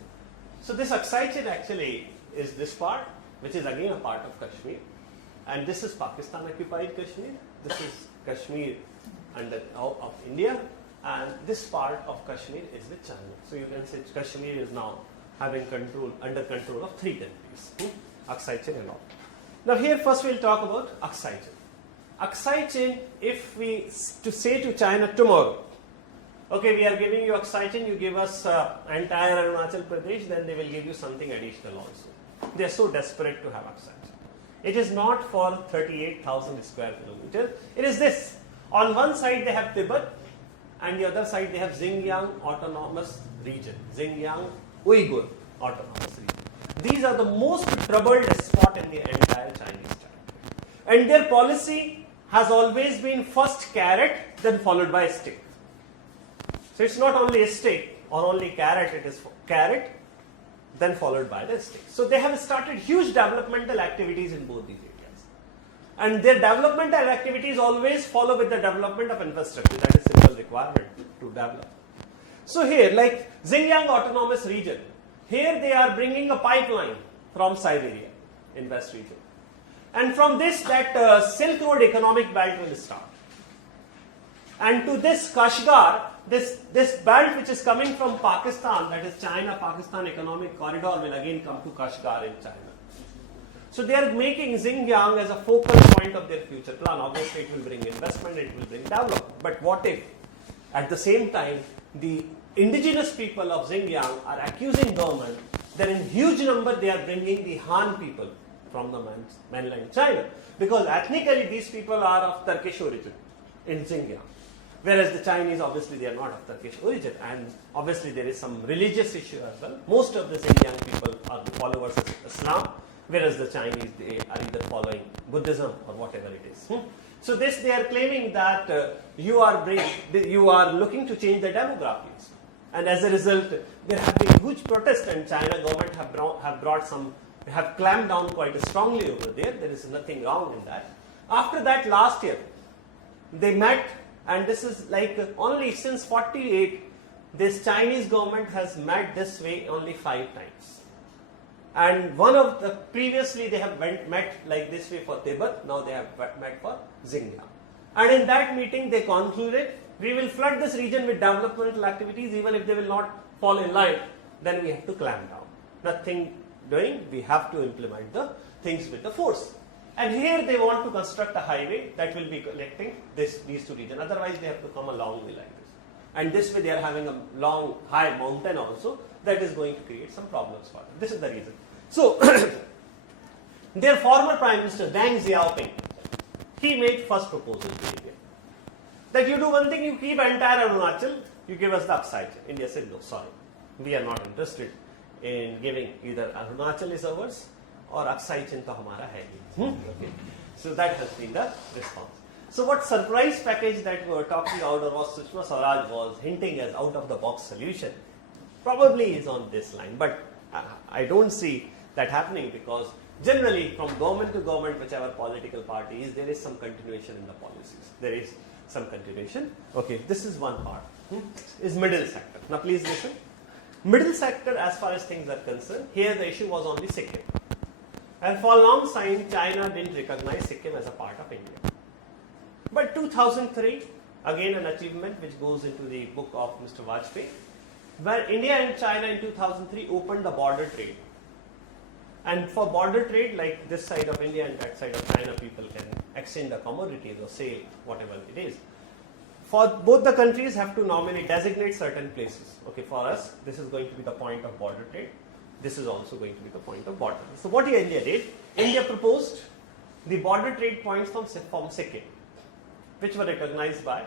So this Aksai actually is this part, which is again a part of Kashmir, and this is Pakistan occupied Kashmir. This is Kashmir under of India, and this part of Kashmir is with China. So you can say Kashmir is now having under control of three countries, Aksai and all. Now here first we'll talk about Aksai. Aksai, if we to say to China tomorrow, okay, we are giving you Aksai, you give us entire Arunachal Pradesh, then they will give you something additional also. They are so desperate to have Aksai. It is not for 38,000 square kilometers. It is this. On one side they have Tibet, and the other side they have Xinjiang Autonomous Region, Xinjiang Uyghur Autonomous Region. These are the most troubled spot in the entire Chinese territory. And their policy has always been first carrot, then followed by a stick. So it's not only a stick or only carrot, it is carrot, then followed by the stick. So they have started huge developmental activities in both these areas. And their developmental activities always follow with the development of infrastructure. That is simple requirement to develop. So here, like Xinjiang Autonomous Region, here they are bringing a pipeline from Siberia in West region. And from this, that Silk Road economic belt will start. And to this Kashgar, this belt which is coming from Pakistan, that is China-Pakistan economic corridor, will again come to Kashgar in China. So they are making Xinjiang as a focal point of their future plan. Obviously it will bring investment, it will bring development. But what if at the same time the indigenous people of Xinjiang are accusing government that in huge number they are bringing the Han people from the mainland China, because ethnically these people are of Turkish origin in Xinjiang, whereas the Chinese obviously they are not of Turkish origin, and obviously there is some religious issue as well. Most of the Xinjiang people are followers of Islam, whereas the Chinese they are either following Buddhism or whatever it is. So this they are claiming that you are looking to change the demographics. And as a result, there have been huge protests, and China government have clamped down quite strongly over there. There is nothing wrong in that. After that, last year, they met, and this is like only since 48, this Chinese government has met this way only 5 times. And one of the previously they have met like this way for Tibet. Now they have met for Xinjiang. And in that meeting, they concluded, we will flood this region with developmental activities, even if they will not fall in line, then we have to clamp down. Nothing doing, we have to implement the things with the force. And here they want to construct a highway that will be connecting these two regions. Otherwise, they have to come a long way like this. and this way they are having a long high mountain also, that is going to create some problems for them. This is the reason. So their former Prime Minister Deng Xiaoping, he made first proposal to India that you do one thing, you keep entire Arunachal, you give us the Aksai. India said no, sorry, we are not interested in giving, either Arunachal is ours or Aksai Chin to hamara hai hi. Okay. So that has been the response. So what surprise package that we were talking about, or what Sushma Swaraj was hinting as out of the box solution, probably is on this line. But I don't see that happening, because generally from government to government, whichever political party is, there is some continuation in the policies. There is some continuation. Okay, this is one part. Is middle sector. Now please listen. Middle sector, as far as things are concerned, here the issue was only Sikkim. And for a long time, China didn't recognize Sikkim as a part of India. But 2003, again an achievement which goes into the book of Mr. Vajpayee, where India and China in 2003 opened the border trade. And for border trade, like this side of India and that side of China, people can exchange the commodities or sale whatever it is. For both the countries have to normally designate certain places. Okay, for us, this is going to be the point of border trade. This is also going to be the point of border. So what India did, India proposed the border trade points from Sikkim, which were recognized by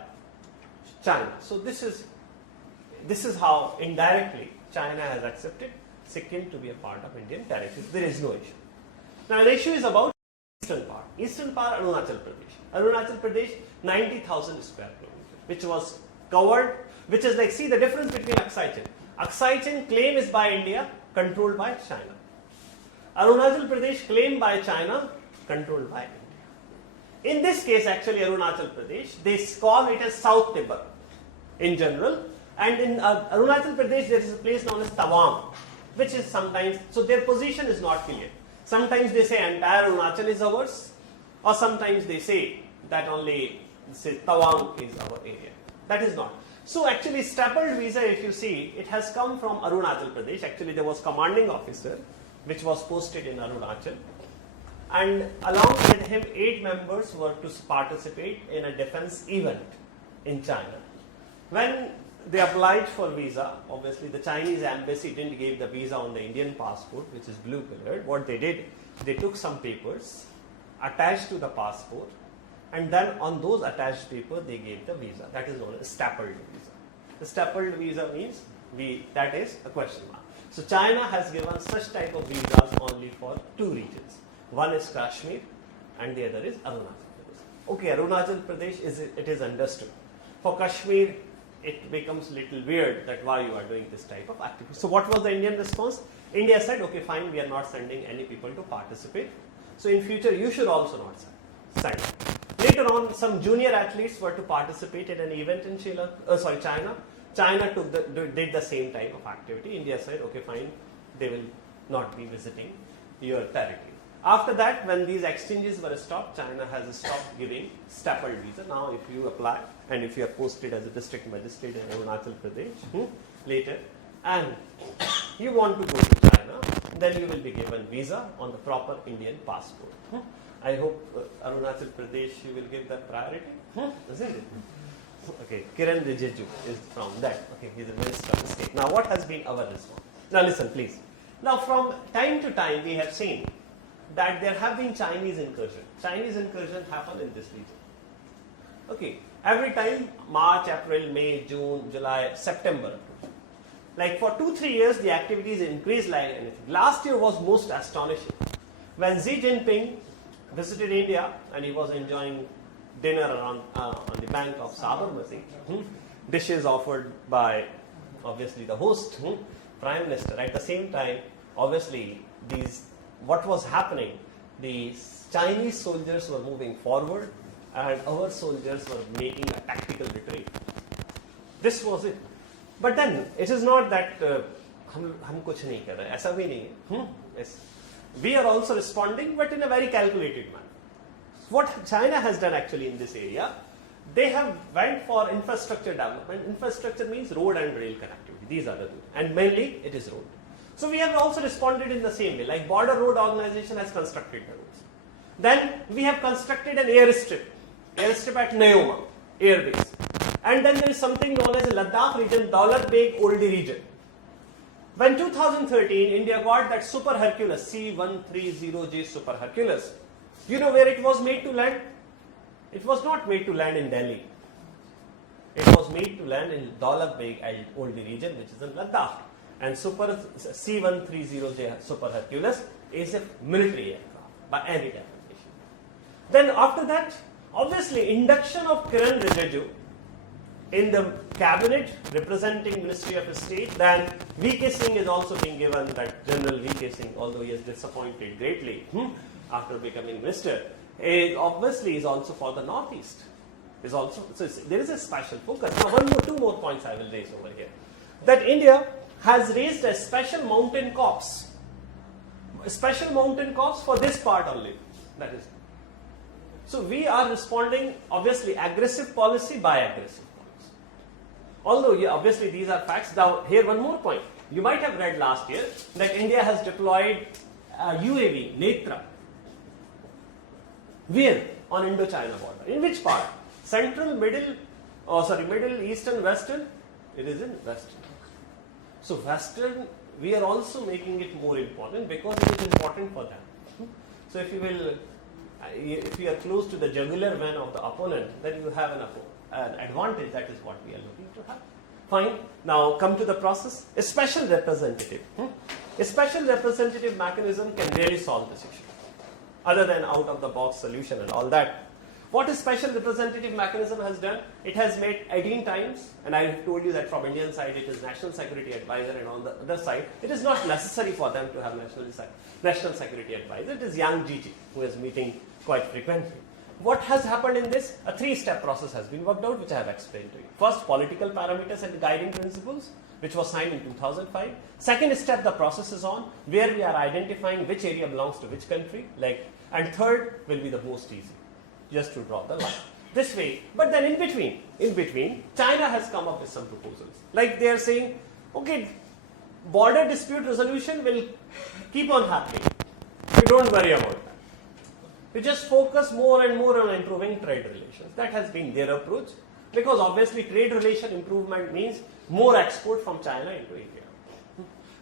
China. So this is how indirectly China has accepted Sikkim to be a part of Indian territory. There is no issue. Now the issue is about eastern part. Eastern part, Arunachal Pradesh. Arunachal Pradesh, 90,000 square kilometers, which was covered, which is like, see the difference between Aksai Chin. Aksai Chin claim is by India, controlled by China. Arunachal Pradesh claim by China, controlled by India. In this case, actually, Arunachal Pradesh, they call it as South Tibet in general. And in Arunachal Pradesh, there is a place known as Tawang, which is sometimes, so their position is not clear. Sometimes they say entire Arunachal is ours, or sometimes they say that only, say, Tawang is our area. That is not. So actually, stapled visa, if you see, it has come from Arunachal Pradesh. Actually, there was commanding officer, which was posted in Arunachal. And along with him, 8 members were to participate in a defense event in China. When they applied for visa, obviously the Chinese embassy didn't give the visa on the Indian passport, which is blue colored. What they did, they took some papers attached to the passport, and then on those attached paper they gave the visa. That is known as stapled visa. The stapled visa means that is a question mark. So China has given such type of visas only for 2 regions. One is Kashmir and the other is Arunachal Pradesh. Okay, Arunachal Pradesh it is understood. For Kashmir, it becomes little weird that why you are doing this type of activity. So what was the Indian response? India said, okay, fine, we are not sending any people to participate. So in future, you should also not send. Later on, some junior athletes were to participate in an event in China. China did the same type of activity. India said, okay, fine, they will not be visiting your territory. After that, when these exchanges were stopped, China has stopped giving stapled visa. Now, if you apply and if you are posted as a district magistrate in Arunachal Pradesh later, and you want to go to China, then you will be given visa on the proper Indian passport. I hope Arunachal Pradesh you will give that priority, isn't it? Okay, Kiran Rijiju is from that. Okay, he is a minister of the state. Now, what has been our response? Now, listen, please. Now, from time to time, we have seen that there have been Chinese incursion. Chinese incursion happen in this region. Okay, every time March, April, May, June, July, September. Like for 2-3 years, the activities increased like anything. Last year was most astonishing. When Xi Jinping visited India and he was enjoying dinner on the bank of Sabarmati, dishes offered by obviously the host, Prime Minister. At the same time, obviously what was happening, the Chinese soldiers were moving forward and our soldiers were making a tactical retreat. This was it. But then it is not that हम कुछ नहीं कर रहे, ऐसा भी नहीं है. Yes. We are also responding, but in a very calculated manner. What China has done actually in this area, they have went for infrastructure development. Infrastructure means road and rail connectivity. These are the two, and mainly it is road. So we have also responded in the same way, like Border Road Organization has constructed the roads. Then we have constructed an airstrip at Neoma Air Base. And then there is something known as the Ladakh region, Daulat Beg Oldie region. When 2013, India got that Super Hercules, C-130J Super Hercules, you know where it was made to land? It was not made to land in Delhi. It was made to land in Daulat Beg Oldie region, which is in Ladakh. And C-130J Super Hercules is a military aircraft by any definition. Then after that, obviously, induction of Kiran Rijiju in the cabinet representing Ministry of State, then V.K. Singh is also being given, that General V.K. Singh, although he has disappointed greatly after becoming minister, is also for the Northeast. Is also, so there is a special focus. Now, two more points I will raise over here. That India has raised a special mountain corps. A special mountain corps for this part only. That is. So we are responding, obviously, aggressive policy by aggressive policy. Although, obviously, these are facts. Now, here one more point. You might have read last year that India has deployed UAV, Netra. Where? On Indo-China border. In which part? Central, middle, eastern, western? It is in western. So, western, we are also making it more important because it is important for them. So, if you are close to the jugular vein of the opponent, then you have an advantage. That is what we are looking to have. Fine. Now come to the process. A special representative. A special representative mechanism can really solve this issue. Other than out of the box solution and all that. What a special representative mechanism has done, it has made 18 times, and I have told you that from Indian side it is National Security Advisor, and on the other side it is not necessary for them to have National Security Advisor. It is Yang Jiji who is meeting quite frequently. What has happened in this? A three-step process has been worked out, which I have explained to you. First, political parameters and guiding principles, which was signed in 2005. Second step, the process is on, where we are identifying which area belongs to which country. And third will be the most easy, just to draw the line. This way, but then in between, China has come up with some proposals. Like they are saying, okay, border dispute resolution will keep on happening. You don't worry about that. We just focus more and more on improving trade relations. That has been their approach, because obviously trade relation improvement means more export from China into India.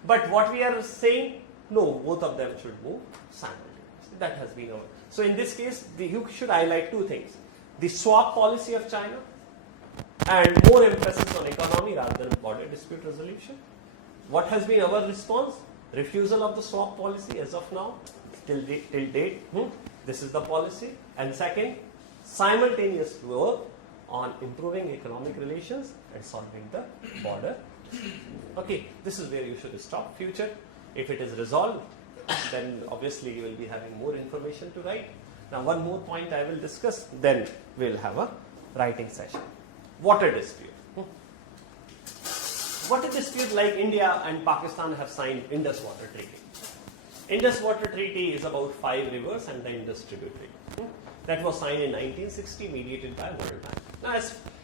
But what we are saying, no, both of them should move simultaneously. That has been our. So in this case, you should highlight two things: the swap policy of China and more emphasis on economy rather than border dispute resolution. What has been our response? Refusal of the swap policy as of now, till date. This is the policy. And second, simultaneous work on improving economic relations and solving the border. Okay, this is where you should stop. Future, if it is resolved, then obviously you will be having more information to write. Now, one more point I will discuss, then we will have a writing session. Water dispute. Water dispute, like India and Pakistan have signed Indus Water Treaty. Indus Water Treaty is about 5 rivers and the Indus tributary. That was signed in 1960, mediated by World Bank. Now,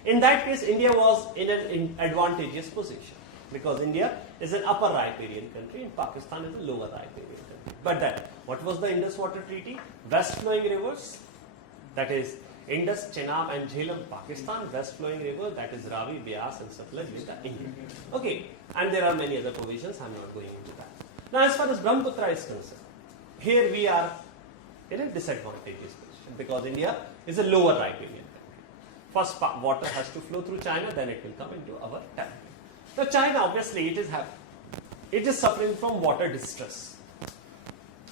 in that case, India was in an advantageous position, because India is an upper riparian country and Pakistan is a lower riparian country. But then, what was the Indus Water Treaty? West flowing rivers, that is Indus, Chenab and Jhelum, Pakistan. West flowing river, that is Ravi, Beas and Satluj, India. Okay, and there are many other provisions, I am not going into that. Now, as far as Brahmaputra is concerned, here we are in a disadvantageous position, because India is a lower riparian country. First, water has to flow through China, then it will come into our territory. Now, China, obviously, it is suffering from water distress.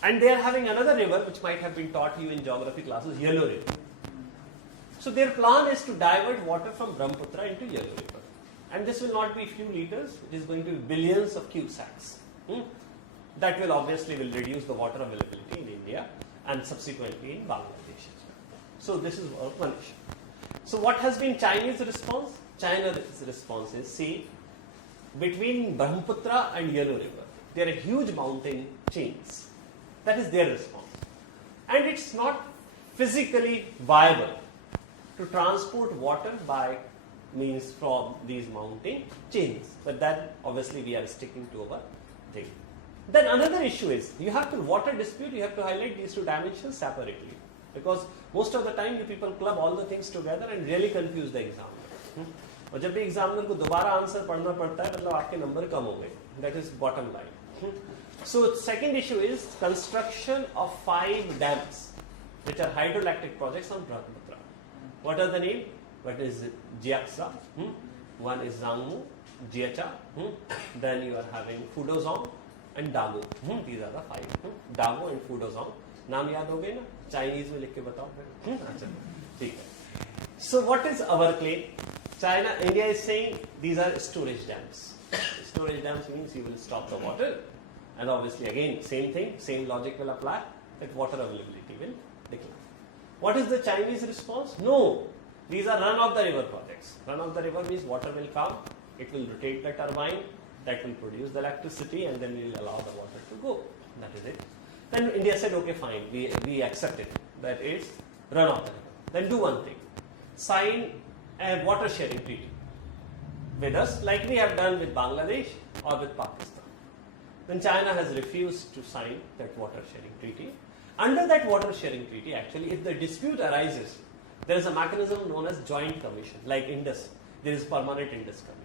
And they are having another river, which might have been taught you in geography classes, Yellow River. So, their plan is to divert water from Brahmaputra into Yellow River. And this will not be few liters, it is going to be billions of cubesacks. That will obviously reduce the water availability in India and subsequently in Bangladesh as well. So, this is one issue. So, what has been Chinese response? China's response is, see, between Brahmaputra and Yellow River, there are huge mountain chains. That is their response. And it's not physically viable to transport water by means from these mountain chains. But then, obviously, we are sticking to our thing. Then another issue is, you have to, water dispute, you have to highlight these two dimensions separately. Because most of the time, you people club all the things together and really confuse the examiner. और जब भी examiner को दोबारा answer पढ़ना पड़ता है मतलब आपके नंबर कम हो गए. That is bottom line. So second issue is construction of 5 dams which are hydroelectric projects on Brahmaputra. What are the name? What is Jiaksa? One is Rangmu, Jiacha. Then you are having Fudozong and Dago. These are the 5. Dago and Fudozong. नाम याद हो गए ना? Chinese में लिख के बताओ फिर. अच्छा ठीक है. So what is our claim? China, India is saying these are storage dams. Storage dams means you will stop the water, and obviously again same thing, same logic will apply, that water availability will decline. What is the Chinese response? No, these are run of the river projects. Run of the river means water will come, it will rotate the turbine, that will produce the electricity, and then we will allow the water to go. That is it. Then India said, okay, fine, we accept it. That is run of the river. Then do one thing, sign a water sharing treaty with us, like we have done with Bangladesh or with Pakistan. Then China has refused to sign that water sharing treaty. Under that water sharing treaty, actually, if the dispute arises, there is a mechanism known as joint commission, like Indus. There is permanent Indus commission.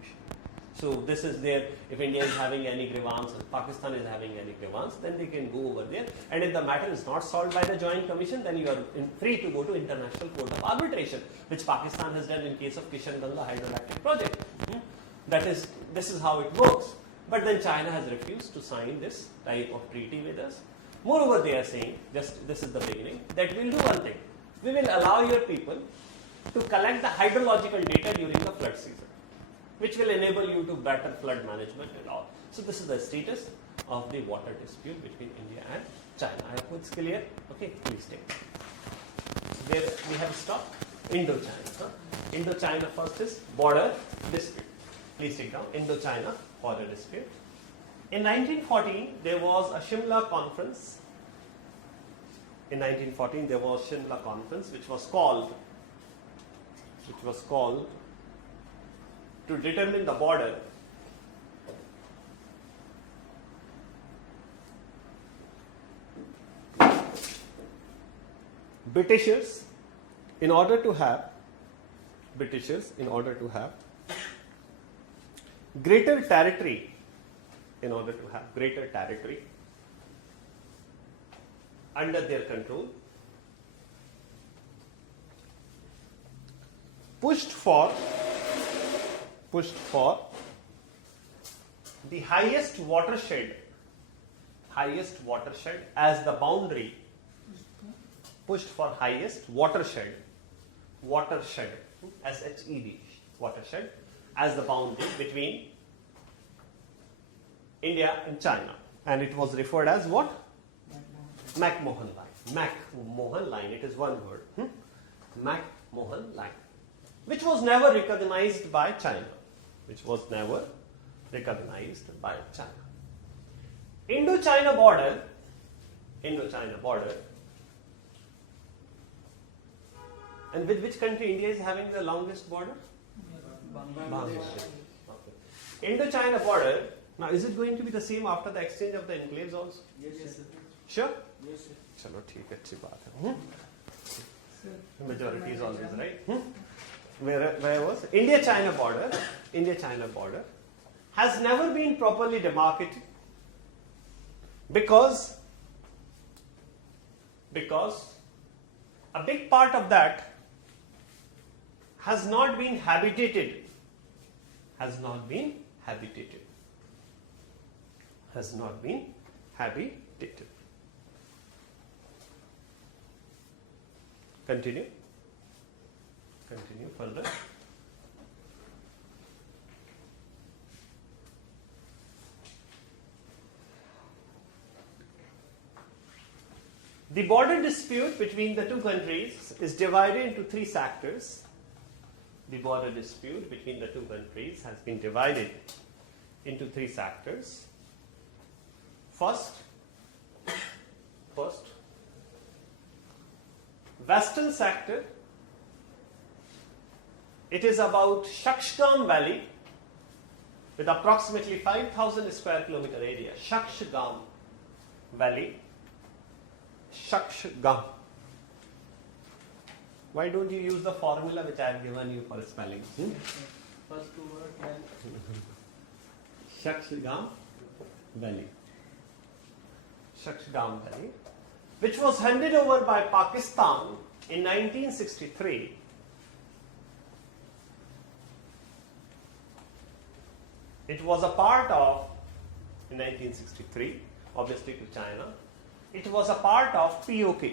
So this is there. If India is having any grievance or Pakistan is having any grievance, then they can go over there. And if the matter is not solved by the joint commission, then you are free to go to International Court of Arbitration, which Pakistan has done in case of Kishangarh hydroelectric project. This is how it works. But then China has refused to sign this type of treaty with us. Moreover, they are saying, just this is the beginning, that we'll do one thing. We will allow your people to collect the hydrological data during the flood season, which will enable you to better flood management and all. So this is the status of the water dispute between India and China. I hope it's clear. Okay, please take. There we have stopped. Indo-China. Indo-China first is border dispute. Please take down Indo-China border dispute. In 1914, there was a Shimla conference. In 1914, there was Shimla conference, which was called to determine the border Britishers in order to have greater territory under their control, pushed for the highest watershed as the boundary, pushed for highest watershed, SHED, watershed, as the boundary between India and China. And it was referred as what? McMahon line. McMahon line, it is one word. McMahon line. Which was never recognized by China. Indo-China border, and with which country India is having the longest border? Bangladesh. Okay. Indo-China border, now is it going to be the same after the exchange of the enclaves also? Yes, sir. Sure? Yes, sir. Chalo, theek hai, अच्छी बात है. Majority is always right. Where was India-China border has never been properly demarcated because a big part of that has not been habitated. Continue further. The border dispute between the two countries is divided into 3 sectors. The border dispute between the two countries has been divided into 3 sectors. First, western sector. It is about Shakshgam Valley with approximately 5,000 square kilometer area. Shakshgam Valley. Why don't you use the formula which I have given you for spelling? First two words, then Shakshgam Valley. Shakshgam Valley, which was handed over by Pakistan in 1963. It was a part of, in 1963, obviously to China, it was a part of POK.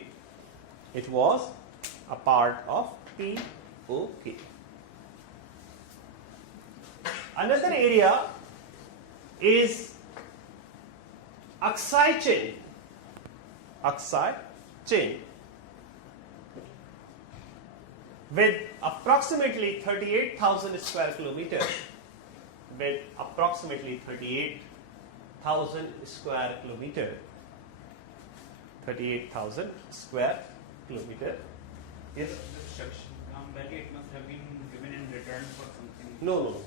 It was a part of POK. Another area is Aksai Chin. Aksai Chin, with approximately 38,000 square kilometers. With approximately 38,000 square kilometer. 38,000 square kilometer. Yes? Valley, it must have been given in return for something. No.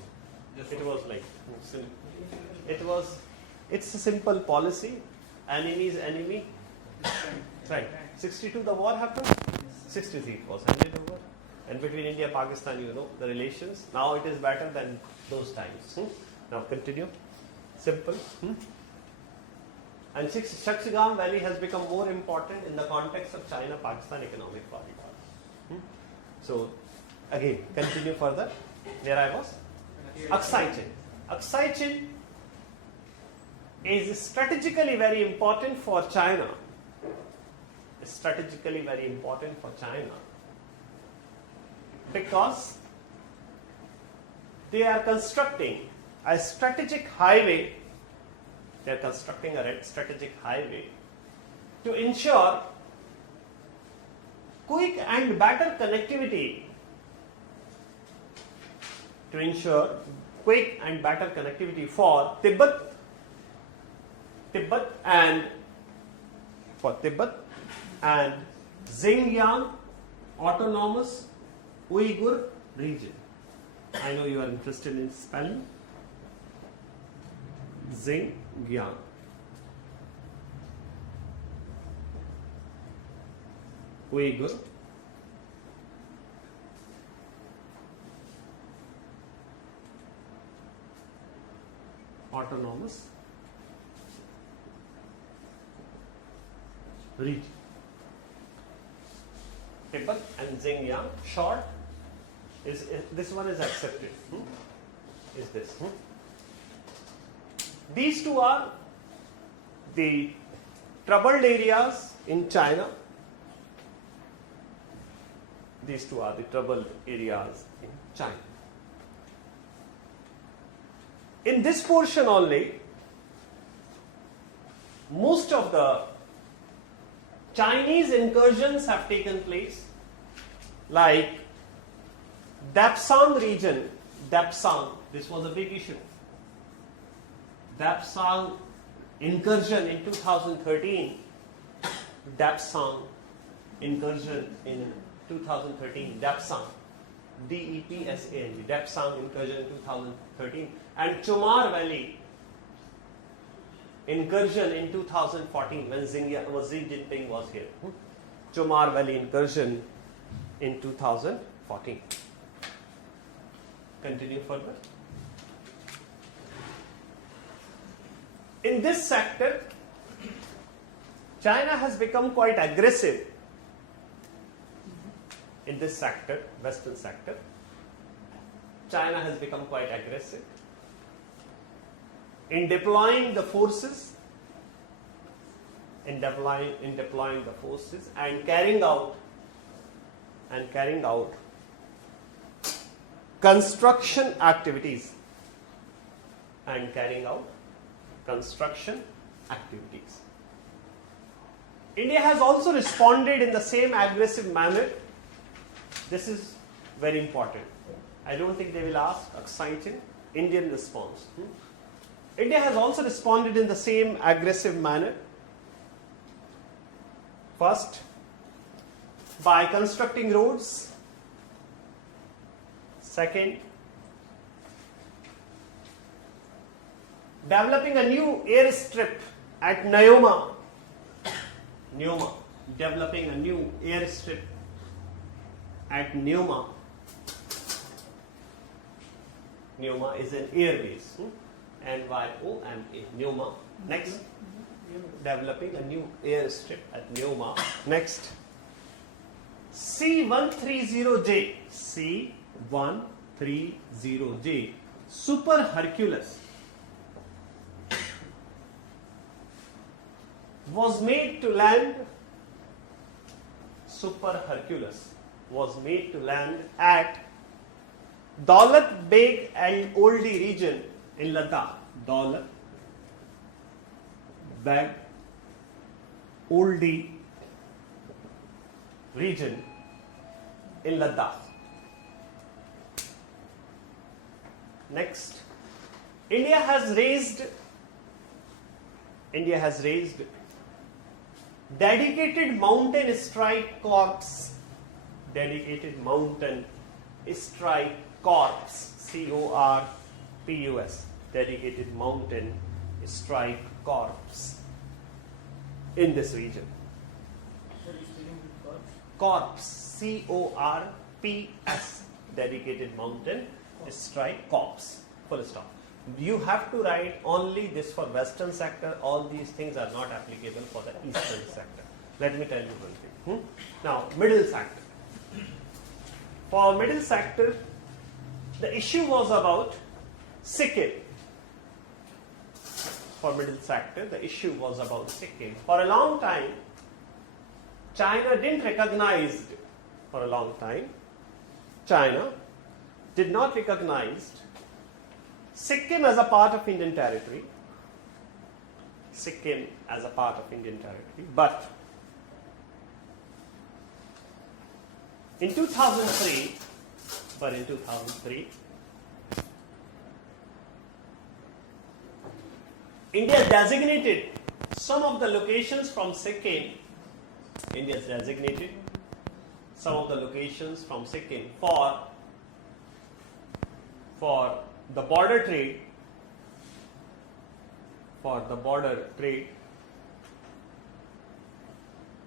It was like, it's a simple policy. Enemy is enemy. Right. 62 the war happened. 63 it was handed over. And between India and Pakistan, you know, the relations. Now it is better than those times. Now continue. Simple. And Shakshgam Valley has become more important in the context of China-Pakistan economic corridor. So, again, continue further. Where I was? Aksai Chin. Aksai Chin is strategically very important for China. Strategically very important for China because they are constructing a strategic highway. They are constructing a strategic highway to ensure quick and better connectivity. To ensure quick and better connectivity for Tibet and Xinjiang Autonomous Uyghur Region. I know you are interested in spelling. Xinjiang. Uyghur Autonomous Region. Tibet and Xinjiang, short, is this one is accepted. Is this. These two are the troubled areas in China. These two are the troubled areas in China. In this portion only, most of the Chinese incursions have taken place, like Dapsang region. Dapsang, this was a big issue. Dapsang incursion in 2013. Dapsang incursion in 2013. Dapsang. D-E-P-S-A-N-G. Dapsang incursion in 2013. And Chumar Valley incursion in 2014 when Xi Jinping was here. Chumar Valley incursion in 2014. Continue further. In this sector, China has become quite aggressive. In this sector, Western sector, China has become quite aggressive in deploying the forces, and carrying out construction activities. India has also responded in the same aggressive manner. This is very important. I don't think they will ask Aksai Chin. Indian response. India has also responded in the same aggressive manner. First, by constructing roads. Second, developing a new airstrip at Nyoma. Developing a new airstrip at Neuma. Neuma is an air base. Nyoma, Neuma. Next, developing a new airstrip at Neuma. Next, C-130J. C-130J. Super Hercules was made to land. Super Hercules was made to land at Daulat Beg and Oldie region in Ladakh. Daulat Beg Oldie region in Ladakh. Next, India has raised dedicated mountain strike corps. Dedicated mountain strike corps. CORPUS. Dedicated mountain strike corps in this region. Corps. CORPS. Dedicated mountain strike corps. Full stop. You have to write only this for western sector. All these things are not applicable for the eastern sector. Let me tell you one thing. Now, middle sector. For middle sector, the issue was about Sikkim. For middle sector, the issue was about Sikkim. For a long time, China did not recognize Sikkim as a part of Indian territory. But in 2003, India designated some of the locations from Sikkim. For the border trade,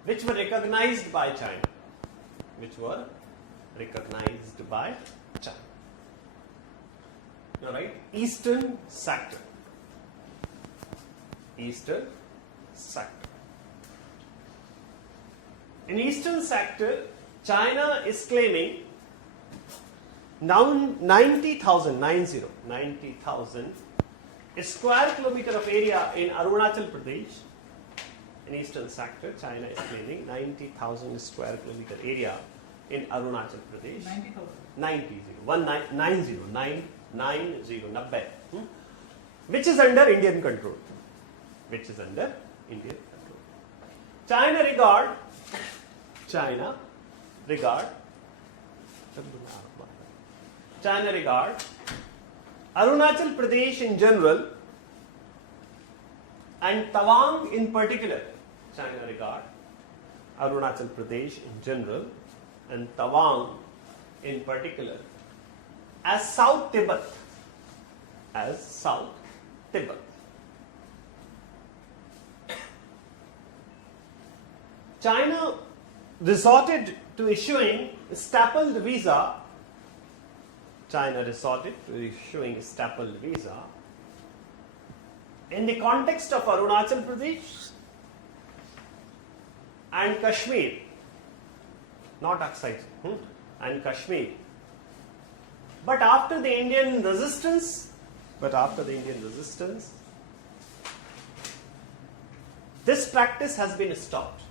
which were recognized by China. All right, eastern sector. In eastern sector, China is claiming now 90,000 square kilometer of area in Arunachal Pradesh. In eastern sector, China is claiming 90,000 square kilometer area in Arunachal Pradesh. 90,000, which is under Indian control. China regard Arunachal Pradesh in general and Tawang in particular. Arunachal Pradesh in general and Tawang in particular as South Tibet. China resorted to issuing stapled visa. In the context of Arunachal Pradesh and Kashmir, not Aksai, and Kashmir. But after the Indian resistance, this practice has been stopped.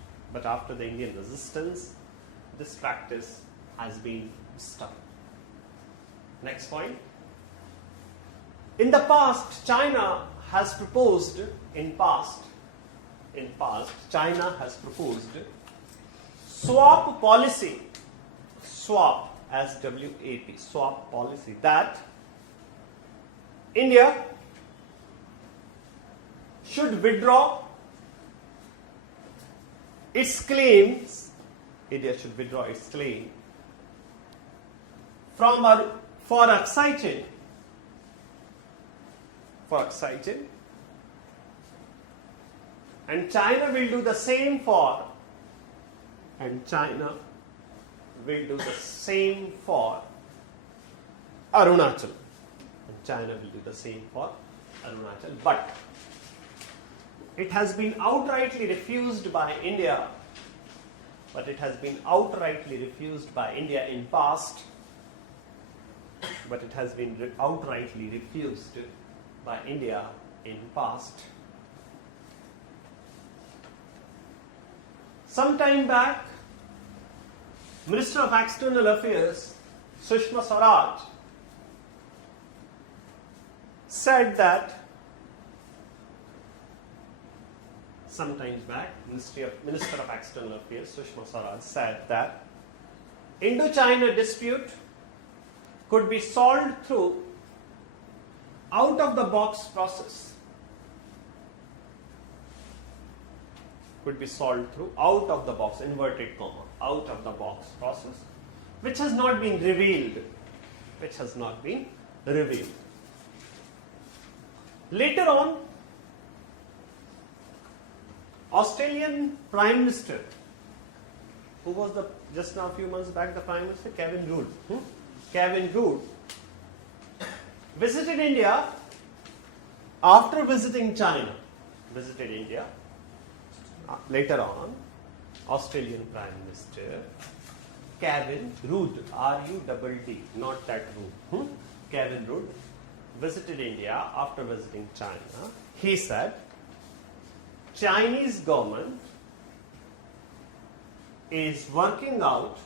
Next point. In the past, China has proposed swap policy, swap policy, that India should withdraw its claims. For Aksai chain, and China will do the same for will do the same for Arunachal. And China will do the same for Arunachal. But it has been outrightly refused by India. But it has been outrightly refused by India in past. But it has been outrightly refused by India in past. Some time back, Minister of External Affairs, Sushma Swaraj, said that, sometimes back, Minister of External Affairs, Sushma Swaraj, said that Indo-China dispute could be solved through out-of-the-box process. Could be solved through out-of-the-box, inverted comma, out-of-the-box process, which has not been revealed. Which has not been revealed. Later on, Australian Prime Minister, who was just now a few months back the Prime Minister, Kevin Rudd. Kevin Rudd visited India after visiting China. Visited India. Later on, Australian Prime Minister Kevin Rudd, R-U-D-D, not that Rudd. Kevin Rudd visited India after visiting China. He said, Chinese government is working out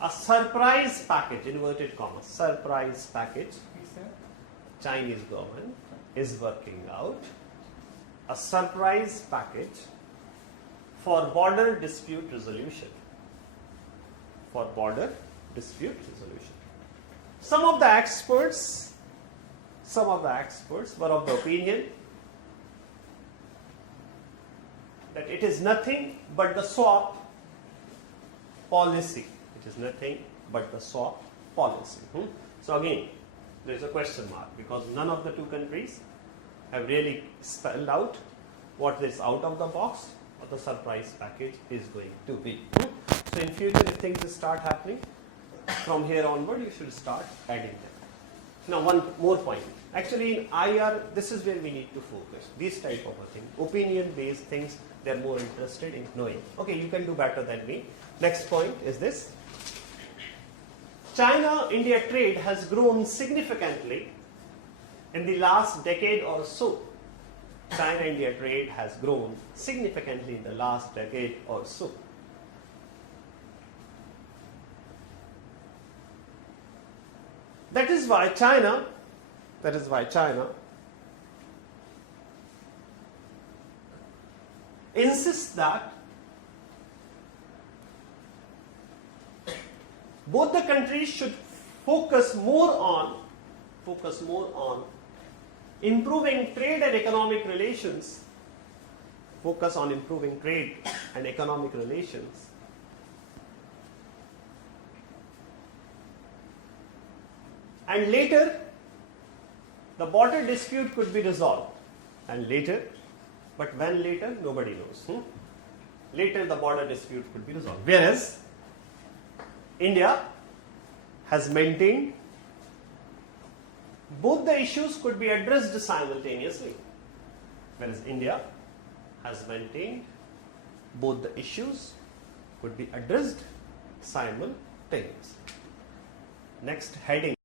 a surprise package, inverted commas, surprise package. Chinese government is working out a surprise package for border dispute resolution. For border dispute resolution. Some of the experts were of the opinion that it is nothing but the swap policy. It is nothing but the swap policy. So again, there is a question mark because none of the two countries have really spelled out what this out of the box or the surprise package is going to be. So in future, if things start happening, from here onward, you should start adding them. Now, one more point. Actually, in IR, this is where we need to focus. These type of a thing, opinion-based things, they're more interested in knowing. Okay, you can do better than me. Next point is this. China-India trade has grown significantly in the last decade or so. China-India trade has grown significantly in the last decade or so. That is why China insists that both the countries should focus more on improving trade and economic relations. Focus on improving trade and economic relations. And later, the border dispute could be resolved. And later, but when later, nobody knows. Later, the border dispute could be resolved. Whereas, India has maintained both the issues could be addressed simultaneously. Whereas, India has maintained both the issues could be addressed simultaneously. Next heading.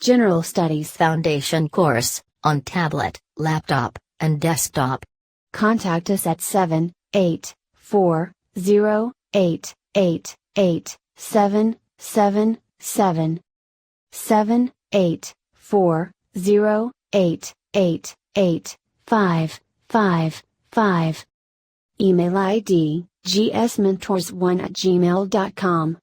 General Studies Foundation course, on tablet, laptop, and desktop. Contact us at 78408887777. 78408888555. Email ID gsmentors1@gmail.com.